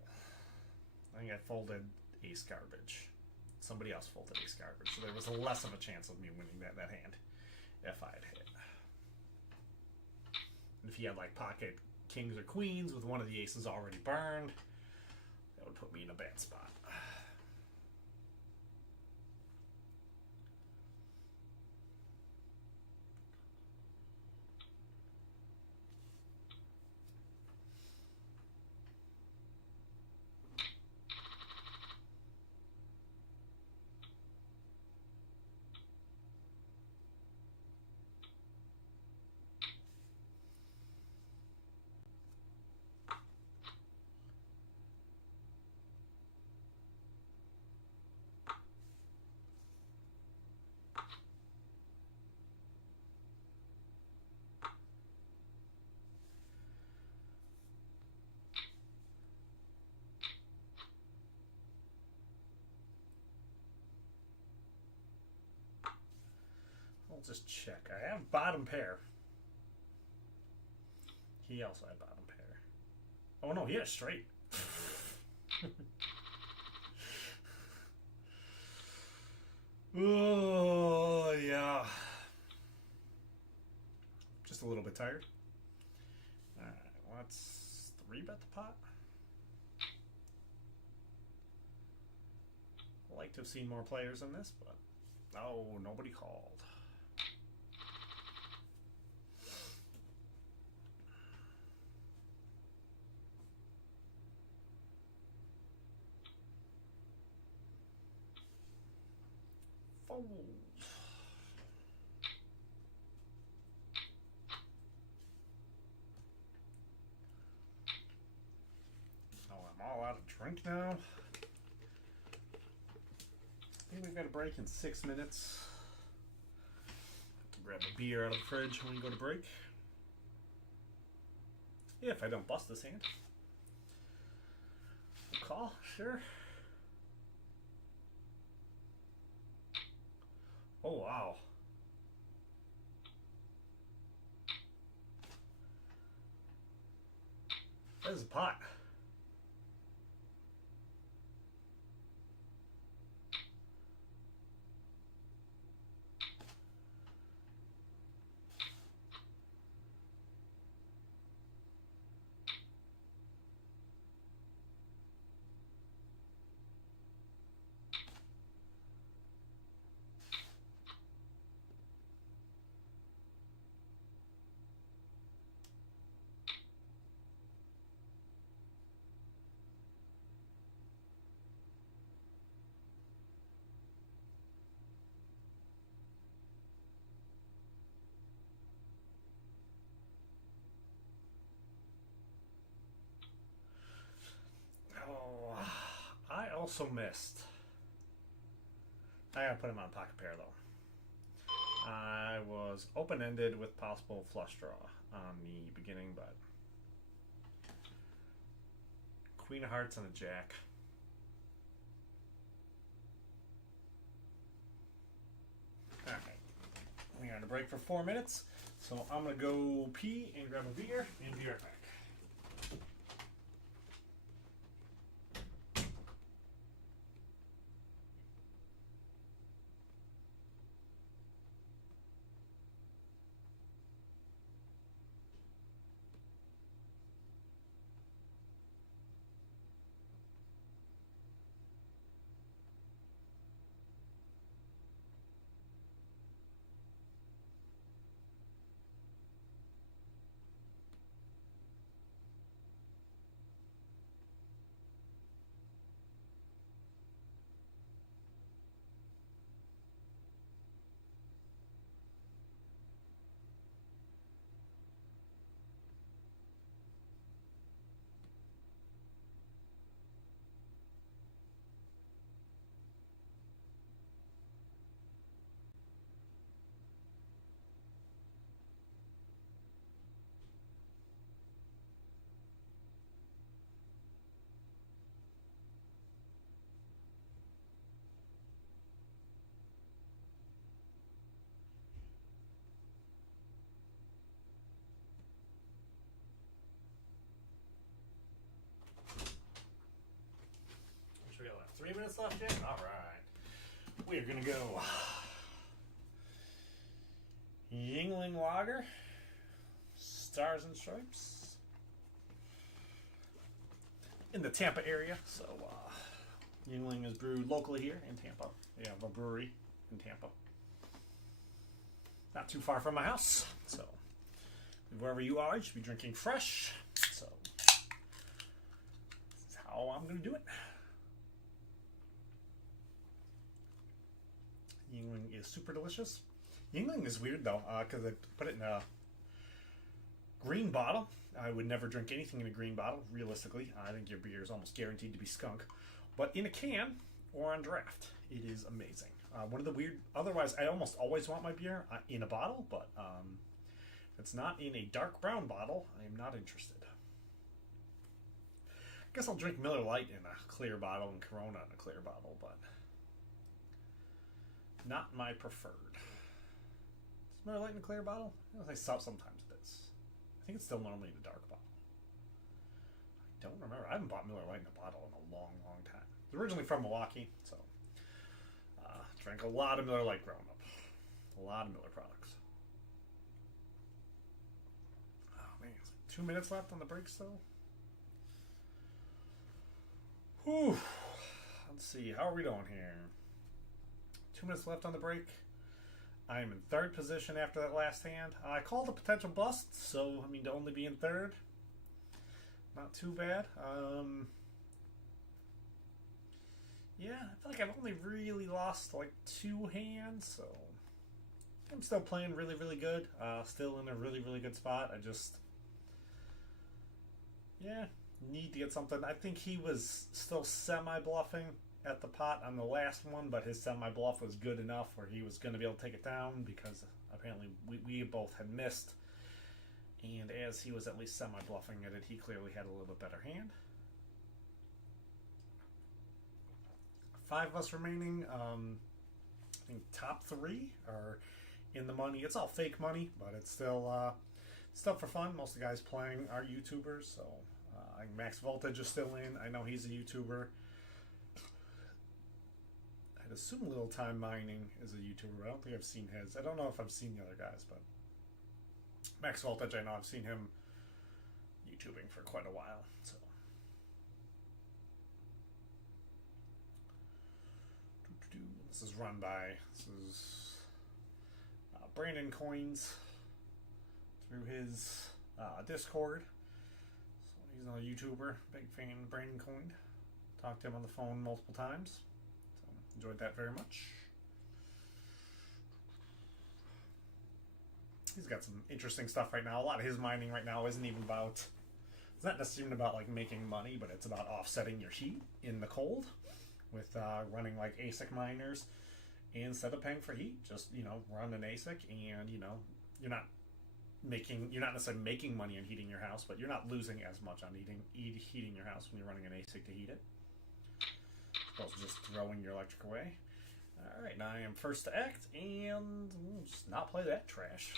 I think I folded ace garbage. Somebody else folded ace garbage, so there was less of a chance of me winning that hand if I had hit. And if he had like pocket kings or queens with one of the aces already burned, that would put me in a bad spot. I'll just check. I have bottom pair. He also had bottom pair. Oh no, he had straight. Oh, yeah. Just a little bit tired. Alright, let's 3-bet the pot. I'd like to have seen more players in this, but oh, nobody called. Fold. Oh, I'm all out of drink now. I think we've got a break in 6 minutes. Grab a beer out of the fridge when we go to break. If I don't bust this hand. Call, sure. Oh, wow. That is a pot. Oh, I also missed. I gotta put him on pocket pair though. I was open-ended with possible flush draw on the beginning, but Queen of Hearts and a Jack. Alright. We're on a break for 4 minutes, so I'm gonna go pee and grab a beer and be right back. We got 3 minutes left yet? Alright. We are gonna go Yingling Lager, Stars and Stripes. In the Tampa area. So Yingling is brewed locally here in Tampa. We have a brewery in Tampa. Not too far from my house. So wherever you are, you should be drinking fresh. So that's how I'm gonna do it. Yingling is super delicious. Yingling is weird though, because I put it in a green bottle. I would never drink anything in a green bottle, realistically. I think your beer is almost guaranteed to be skunk. But in a can or on draft, it is amazing. One of the weird... Otherwise, I almost always want my beer in a bottle, but if it's not in a dark brown bottle, I am not interested. I guess I'll drink Miller Lite in a clear bottle and Corona in a clear bottle, but not my preferred. Is Miller Lite in a clear bottle? I say sometimes it is. I think it's still normally in a dark bottle. I don't remember. I haven't bought Miller Lite in a bottle in a long, long time. It's originally from Milwaukee, so drank a lot of Miller Lite growing up. A lot of Miller products. Oh man, it's like 2 minutes left on the break still. Whew. Let's see. How are we doing here? 2 minutes left on the break. I am in third position after that last hand. I called a potential bust, so I mean to only be in third, not too bad. Yeah, I feel like I've only really lost like 2 hands, so I'm still playing really, really good. Still in a really, really good spot. I just, yeah, need to get something. I think he was still semi-bluffing at the pot on the last one, but his semi-bluff was good enough where he was going to be able to take it down because apparently we both had missed. And as he was at least semi-bluffing at it, he clearly had a little bit better hand. 5 of us remaining. I think top 3 are in the money. It's all fake money, but it's still for fun. Most of the guys playing are YouTubers, so Max Voltage is still in. I know he's a YouTuber. I'd assume Little Time Mining is a YouTuber. I don't think I've seen his. I don't know if I've seen the other guys, but Max Voltage, I know I've seen him YouTubing for quite a while. So this is run by Brandon Coins through his Discord. So he's another YouTuber, big fan of Brandon Coin. Talked to him on the phone multiple times. So enjoyed that very much. He's got some interesting stuff right now. A lot of his mining right now isn't even about, it's not necessarily about like making money, but it's about offsetting your heat in the cold with running like ASIC miners. Instead of paying for heat, just, run an ASIC, and, you're not necessarily making money on heating your house, but you're not losing as much on heating your house when you're running an ASIC to heat it. Opposed to just throwing your electric away. Alright, now I am first to act, and we'll just not play that trash.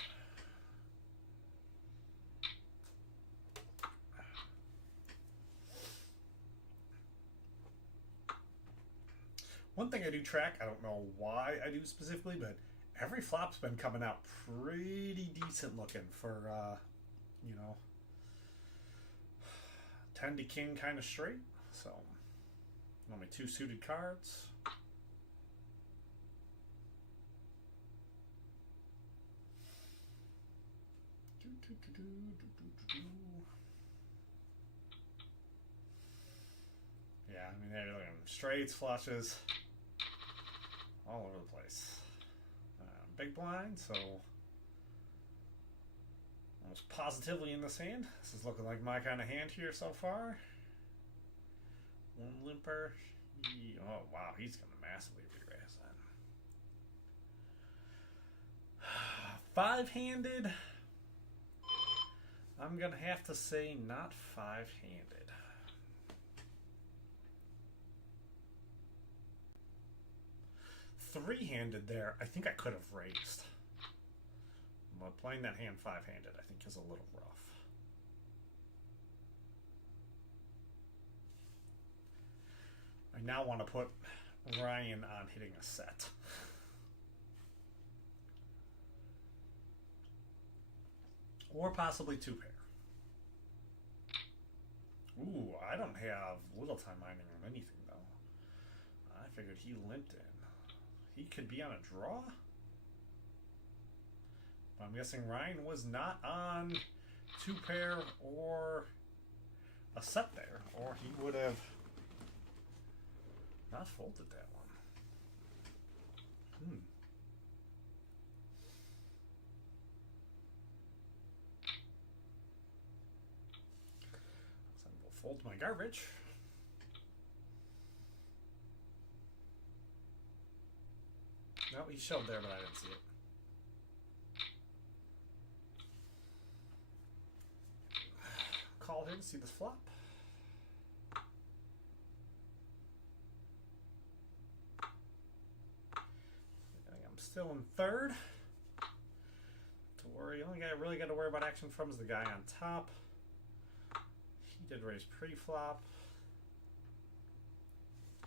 One thing I do track, I don't know why I do specifically, but every flop's been coming out pretty decent looking for, 10 to king kind of straight. So, only 2 suited cards. Yeah, I mean, they're looking straights, flushes, all over the place. Big blind, so almost positively in this hand. This is looking like my kind of hand here so far. 1 limper. Oh, wow, he's going to massively re-raise that. 5-handed. I'm going to have to say not 5-handed. Three-handed there, I think I could have raised. But playing that hand 5-handed, I think, is a little rough. I now want to put Ryan on hitting a set. Or possibly 2-pair. Ooh, I don't have Little Time Mining on anything, though. I figured he limped in. He could be on a draw? I'm guessing Ryan was not on 2-pair or a set there, or he would have not folded that one. So I will fold my garbage. No, he shoved there, but I didn't see it. Call him, see this flop. I'm still in third. To worry, the only guy I really got to worry about action from is the guy on top. He did raise pre-flop.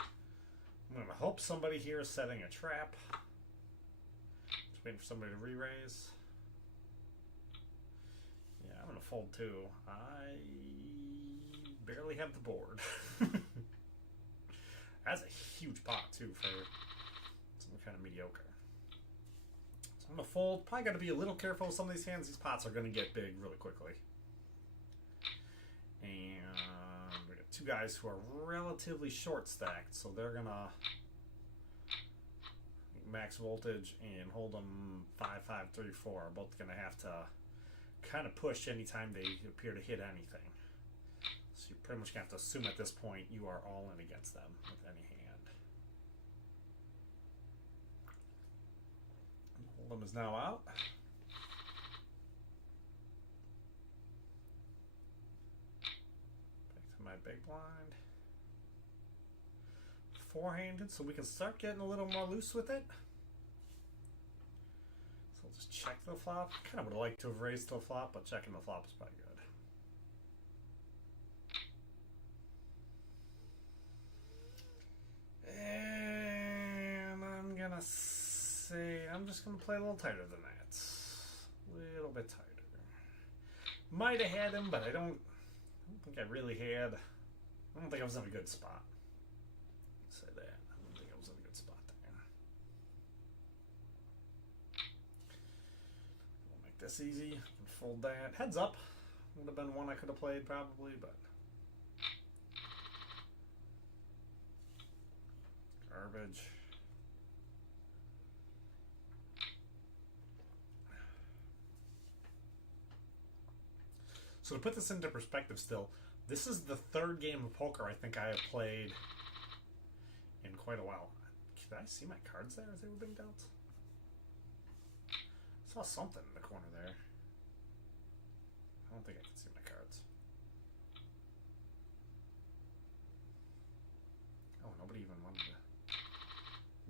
I'm going to hope somebody here is setting a trap. Just waiting for somebody to re-raise. Yeah, I don't to fold too. I barely have the board. That's a huge pot too for something kind of mediocre. So I'm going to fold. Probably got to be a little careful with some of these hands. These pots are going to get big really quickly. And we got two guys who are relatively short stacked, so they're going to max voltage and hold them 5, 5, 3, 4 are both going to have to kind of push anytime they appear to hit anything. So you're pretty much going to have to assume at this point you are all in against them with any hand. Hold'em is now out. Back to my big blind. Four-handed, so we can start getting a little more loose with it. So I'll just check the flop. Kind of would have liked to have raised the flop, but checking the flop is probably good. And I'm gonna say I'm just gonna play a little tighter than that. A little bit tighter. Might have had him, but I don't think I really had. I don't think I was in a good spot. Say that. I don't think I was in a good spot there. We'll make this easy. Fold that. Heads up. Would have been one I could have played probably, but garbage. So to put this into perspective still, this is the third game of poker I think I have played in quite a while. Did I see my cards there as they were being dealt? I saw something in the corner there. I don't think I can see my cards. Oh, nobody even wanted to.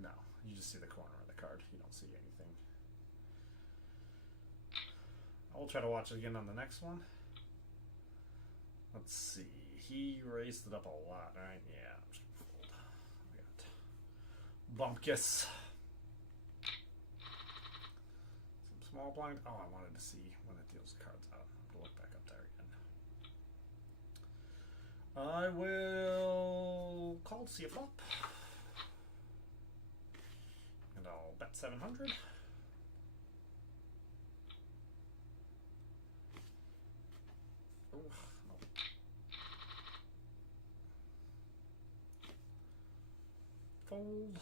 No, you just see the corner of the card. You don't see anything. I will try to watch it again on the next one. Let's see. He raised it up a lot, right? Yeah, I'm just gonna fold. We got Bumpkus. Some small blind. Oh, I wanted to see when it deals the cards out. I'm gonna look back up there again. I will call to see a flop. And I'll bet 700. Ooh, no. Fold.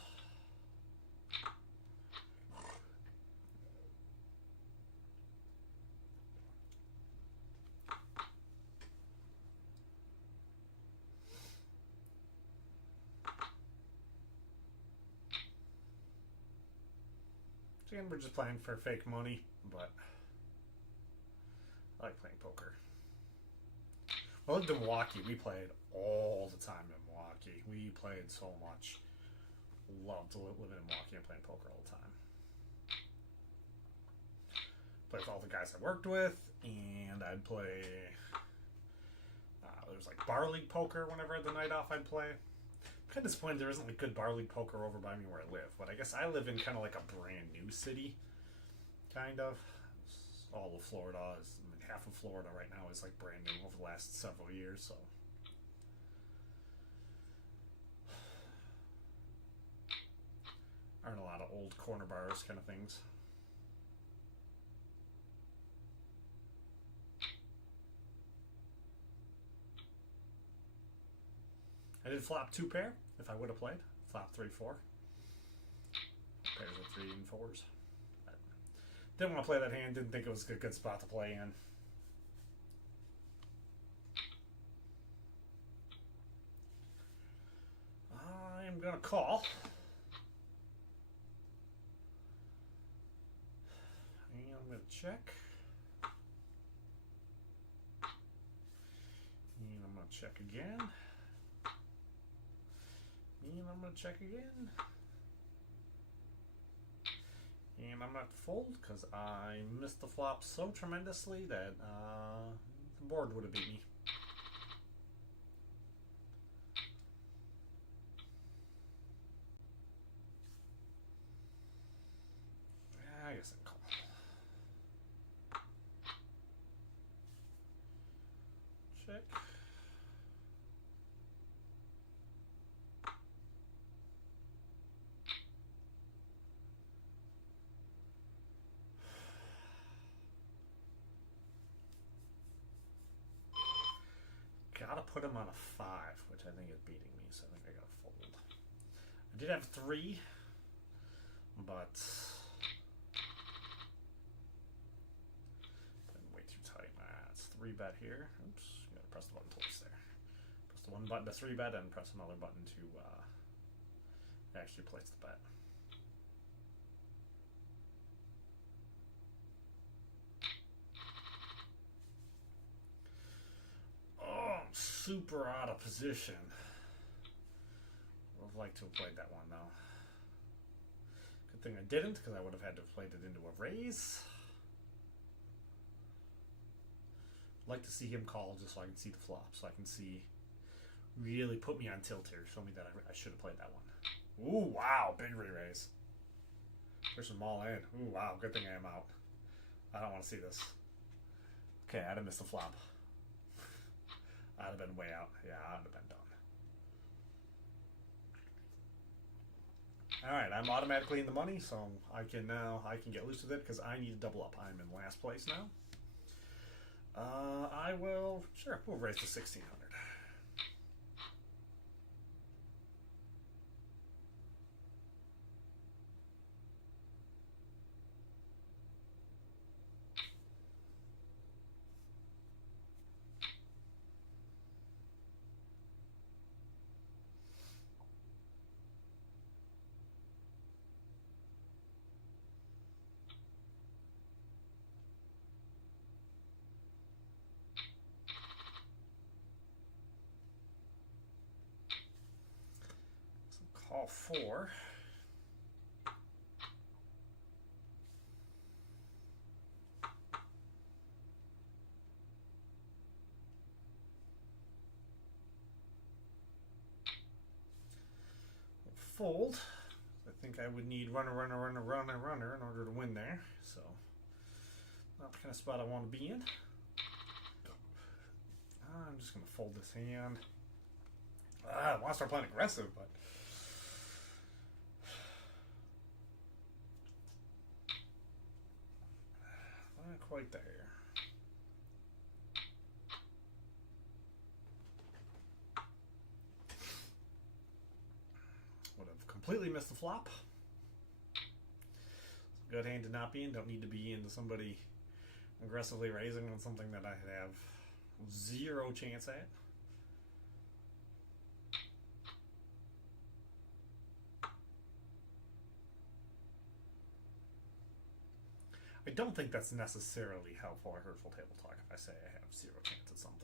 Again, we're just playing for fake money, but I like playing poker. Well, in Milwaukee, we played all the time in Milwaukee. We played so much. Loved to live in Milwaukee and playing poker all the time. Played with all the guys I worked with, and I'd play. There was like bar league poker whenever I had the night off. I'd play. I'm kind of disappointed there isn't like good bar league poker over by me where I live, but I guess I live in kind of like a brand new city, kind of. All of Florida is, I mean, half of Florida right now is like brand new over the last several years, so. Aren't a lot of old corner bars kind of things. I did flop 2 pair if I would have played. Flop 3, 4. Pairs of 3 and 4s. But didn't want to play that hand. Didn't think it was a good spot to play in. I'm gonna call. And I'm gonna check. And I'm gonna check again. And I'm going to check again. And I'm going to have to fold because I missed the flop so tremendously that the board would have beat me. I guess I can call. pick. Gotta put him on a 5, which I think is beating me, so I think I gotta fold. I did have 3, but way too tight. It's 3-bet here. Oops, you gotta press the button twice there. Press the one button to 3-bet and press another button to actually place the bet. Oh, I'm super out of position. Would have liked to have played that one though. Good thing I didn't, because I would have had to have played it into a raise. I'd like to see him call just so I can see the flop, so I can see, really put me on tilt here, show me that I should have played that one. Ooh, wow, big re-raise. There's some all in. Ooh, wow, good thing I am out. I don't want to see this. Okay, I'd have missed the flop. I'd have been way out. Yeah, I'd have been done. Alright, I'm automatically in the money, so I can get loose with it because I need to double up. I'm in last place now. We'll raise to 1,600. Call 4. Fold. I think I would need runner in order to win there. So, not the kind of spot I want to be in. I'm just going to fold this hand. I want to start playing aggressive, but not quite there. Would have completely missed the flop. Good hand to not be in. Don't need to be into somebody aggressively raising on something that I have 0 chance at. I don't think that's necessarily helpful or hurtful table talk if I say I have 0 chance at something.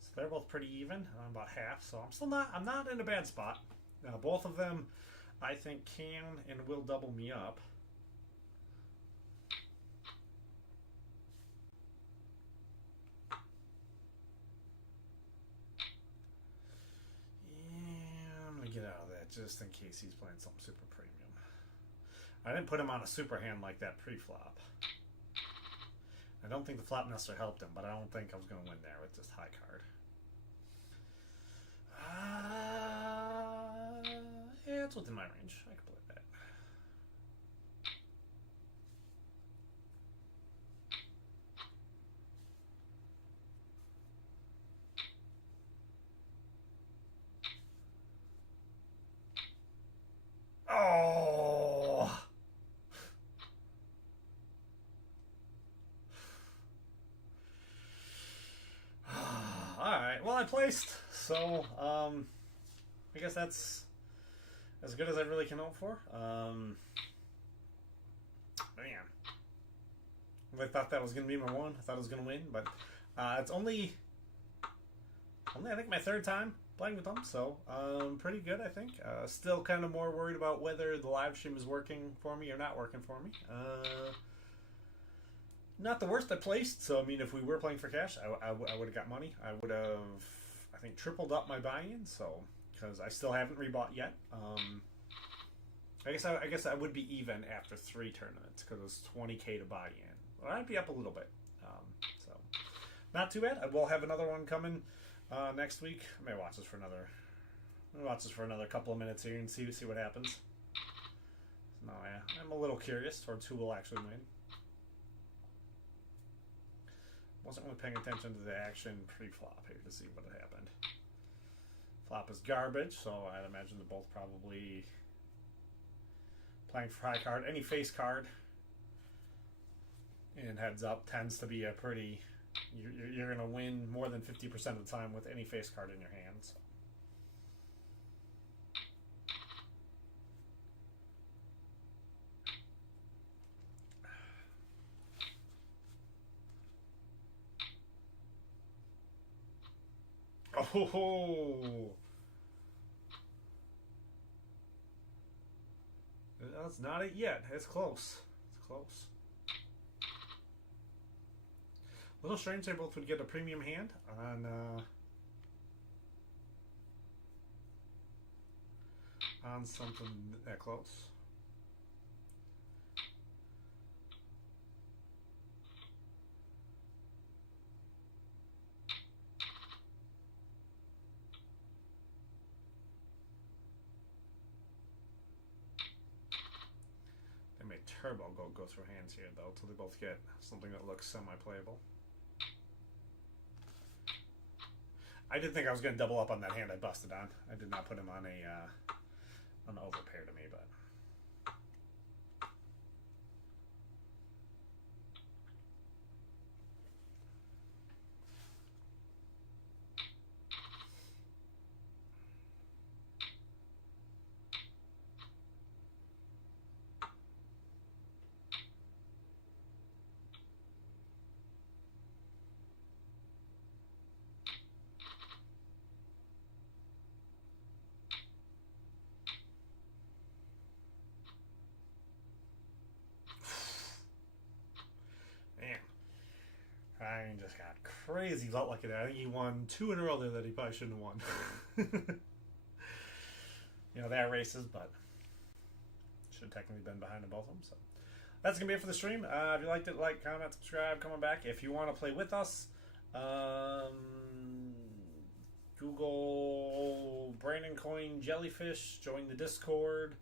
So they're both pretty even. I'm about half, so I'm not in a bad spot. Both of them I think can and will double me up. Yeah, I'm going to get out of that just in case he's playing something super premium. I didn't put him on a super hand like that pre-flop. I don't think the flop necessarily helped him, but I don't think I was going to win there with just high card. Yeah, it's within my range. I can play that. Oh! Alright, well I placed, so I guess that's as good as I really can hope for. Man. I thought that was going to be my one. I thought I was going to win, but it's only I think my 3rd time playing with them, so pretty good, I think. Still kind of more worried about whether the live stream is working for me or not working for me. not the worst I placed. So I mean, if we were playing for cash, I would have got money. I would have, I think, tripled up my buy-in. So because I still haven't rebought yet. I guess I would be even after 3 tournaments because it's 20K to buy in. Well, I'd be up a little bit. So not too bad. I will have another one coming next week. I may watch this for another. Couple of minutes here and see what happens. No, I'm a little curious towards who will actually win. Wasn't really paying attention to the action pre-flop here to see what had happened. Flop is garbage, so I'd imagine they're both probably playing for high card. Any face card and heads up tends to be a pretty... You're going to win more than 50% of the time with any face card in your hand. So. Oh, that's not it yet. It's close. It's close. A little strange they both would get a premium hand on something that close. They may turbo go through hands here though, till they both get something that looks semi-playable. I did think I was going to double up on that hand I busted on. I did not put him on an overpair to me, but. Man, Ryan just got crazy lucky there. I think he won 2 in a row there that he probably shouldn't have won. They are races, but should have technically been behind in both of them. So that's going to be it for the stream. If you liked it, like, comment, subscribe, coming back. If you want to play with us, Google Brandon Coin Jellyfish, join the Discord,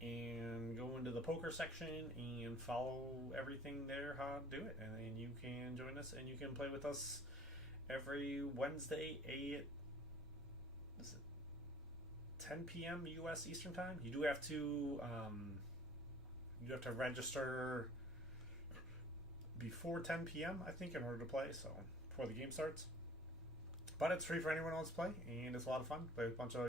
and go into the poker section and follow everything there, how to do it. And then you can join us and you can play with us every Wednesday at 10 p.m. U.S. Eastern Time. You do have to register before 10 p.m. I think in order to play, so before the game starts. But it's free for anyone who wants to play, and it's a lot of fun. Play with a bunch of